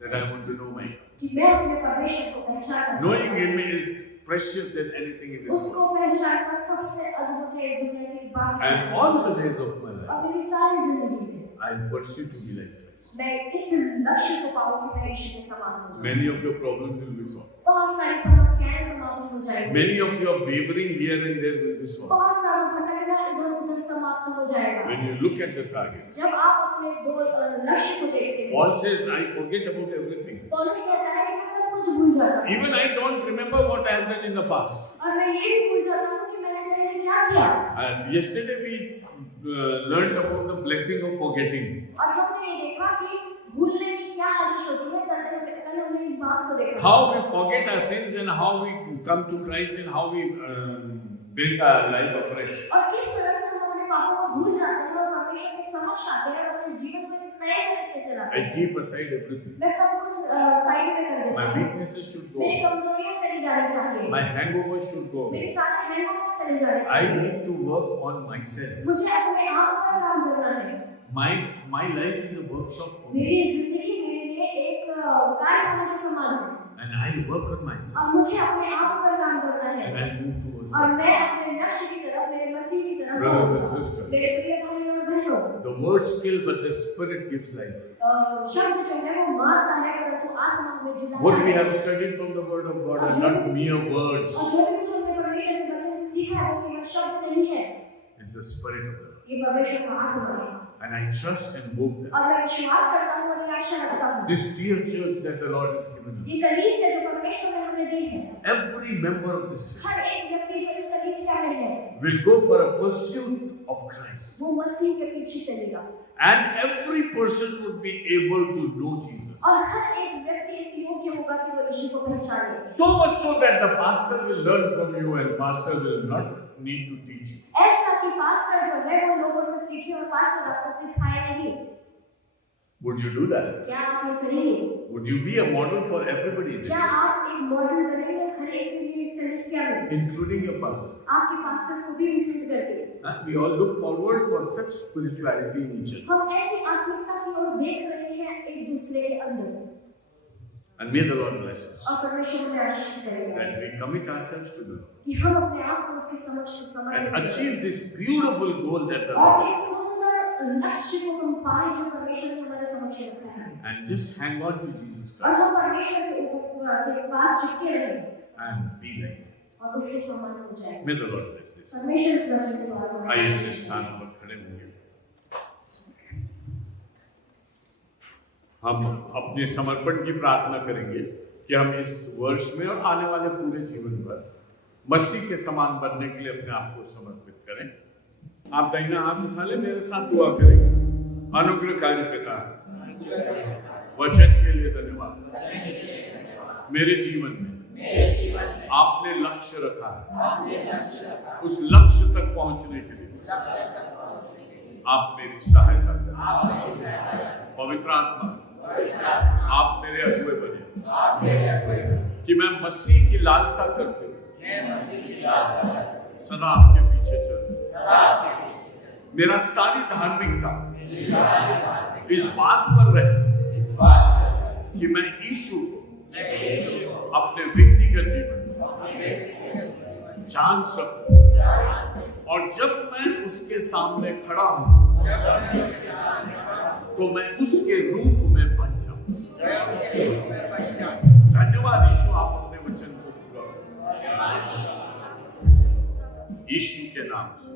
That I want to know my God. कि मैं अपने परमेश्वर को पहचानना Knowing Him is precious than anything in this world. उसको पहचानना सबसे अद्भुत है इस दुनिया की बात And all the days of my life, और मेरी सारी जिंदगी में I pursue to be like Christ. मैं इस लक्ष्य को पाऊं कि मैं यीशु के समान हो जाऊं। Many of your problems will be solved. बहुत सारी समस्याएं समाप्त हो जाएंगी। Many of your wavering here and there will be solved. बहुत सारा भटकना इधर उधर समाप्त हो जाएगा। When you look at the target, जब आप अपने गोल लक्ष्य को देखते हैं, Paul says, I forget about everything. पौलुस कहता है कि मैं सब कुछ भूल जाता हूँ। Even I don't remember what I have done in the past. और मैं ये भी भूल जाता हूँ कि मैंने पहले क्या किया। And yesterday we learned about the blessing of forgetting. और हमने ये देखा कि भूलने की क्या आशीष होती है। कल हमने इस बात को देखा। How we forget our sins and how we come to Christ and how we build our life afresh. और किस तरह से हम अपने पापों को भूल जाते हैं और परमेश्वर के समक्ष आते हैं और अपने जीवन को एक नए तरह से चलाते I हैं। keep aside everything. मैं सब कुछ साइड में कर देता My हूँ। weaknesses should go. मेरी कमजोरियां चली जानी चाहिए। My hangovers should go. मेरे सारे हैंगओवर्स चले जाने I चाहिए। need to work on myself. मुझे अपने आप पर काम करना है। My life is a workshop for me. मेरी जिंदगी मेरे लिए एक कारखाना के समान है And I work on myself. और मुझे अपने आप पर काम करना है And I move towards और that. मैं अपने लक्ष्य की तरफ, मेरे मसीह की तरफ Brothers and बढ़ूंगा। sisters. मेरे प्रिय भाई और बहनों, The words kill, but the spirit gives life. शब्द जो है वो मारता है परंतु आत्मा हमें जिलाता What we है। have studied from the word of God are not mere words. और जो भी कुछ हमने परमेश्वर के वचन से सीखा है वो केवल शब्द नहीं है, It's the spirit of God. ये परमेश्वर का आत्मा है। And I trust and hope that और मैं विश्वास करता हूँ और ये आशा रखता हूँ this dear church that the Lord has given us, ये कलीसिया जो परमेश्वर ने हमें दी है, every member of this church हर एक व्यक्ति जो इस कलीसिया में है will go for a pursuit of Christ. वो मसीह के पीछे चलेगा And every person would be able to know Jesus. और हर एक व्यक्ति इस योग्य होगा कि वो यीशु को पहचाने। So much so that the pastor will learn from you and pastor will not need to teach you. ऐसा कि पास्टर जो है वो लोगों से सीखे और पास्टर आपको सिखाए नहीं। Would you do that? क्या आप ये करेंगे? Would you be a model for everybody, in क्या it, आप एक मॉडल बनेंगे हर एक के लिए इस कलीसिया में, including your pastor? आपके पास्टर को भी इंक्लूड करके? We all look forward for such spirituality in each other. हम ऐसी आत्मिकता की ओर देख रहे हैं एक दूसरे के अंदर And may the Lord bless us. और परमेश्वर हमें आशीष करेगा That we commit ourselves to the Lord कि हम अपने आप को उसके समक्ष समर्पित and करें achieve this beautiful goal that the और Lord इस सुंदर लक्ष्य को हम पाए जो परमेश्वर ने हमारे समक्ष रखा है and just hang on to Jesus और Christ हम परमेश्वर के पास चिपके रहें and be like Him. और उसके समान हो जाए। May the Lord bless this. परमेश्वर इस वचन के द्वारा हमें आइए आशीष अपने दे। स्थानों पर खड़े होंगे। हम अपने समर्पण की प्रार्थना करेंगे कि हम इस वर्ष में और आने वाले पूरे जीवन भर मसीह के समान बनने के लिए अपने आप को समर्पित करें। आप दाहिना हाथ उठा लें, मेरे साथ दुआ करेंगे। अनुग्रहकारी पिता, वचन के लिए धन्यवाद। मेरे जीवन में आपने लक्ष्य रखा है, उस लक्ष्य तक पहुंचने के लिए आप मेरी सहायता करें। पवित्र आत्मा, आप मेरे अगुवे बने कि मैं मसीह की लालसा करते हुए सदा आपके पीछे चलूं। मेरा सारी धार्मिकता इस बात पर रहे कि मैं यीशु को अपने व्यक्तिगत जीवन में जान सकूं और जब मैं उसके सामने खड़ा हूं तो मैं उसके रूप में बन जाऊं। धन्यवाद यीशु, आप अपने वचन को पूरा करो। यीशु के नाम से।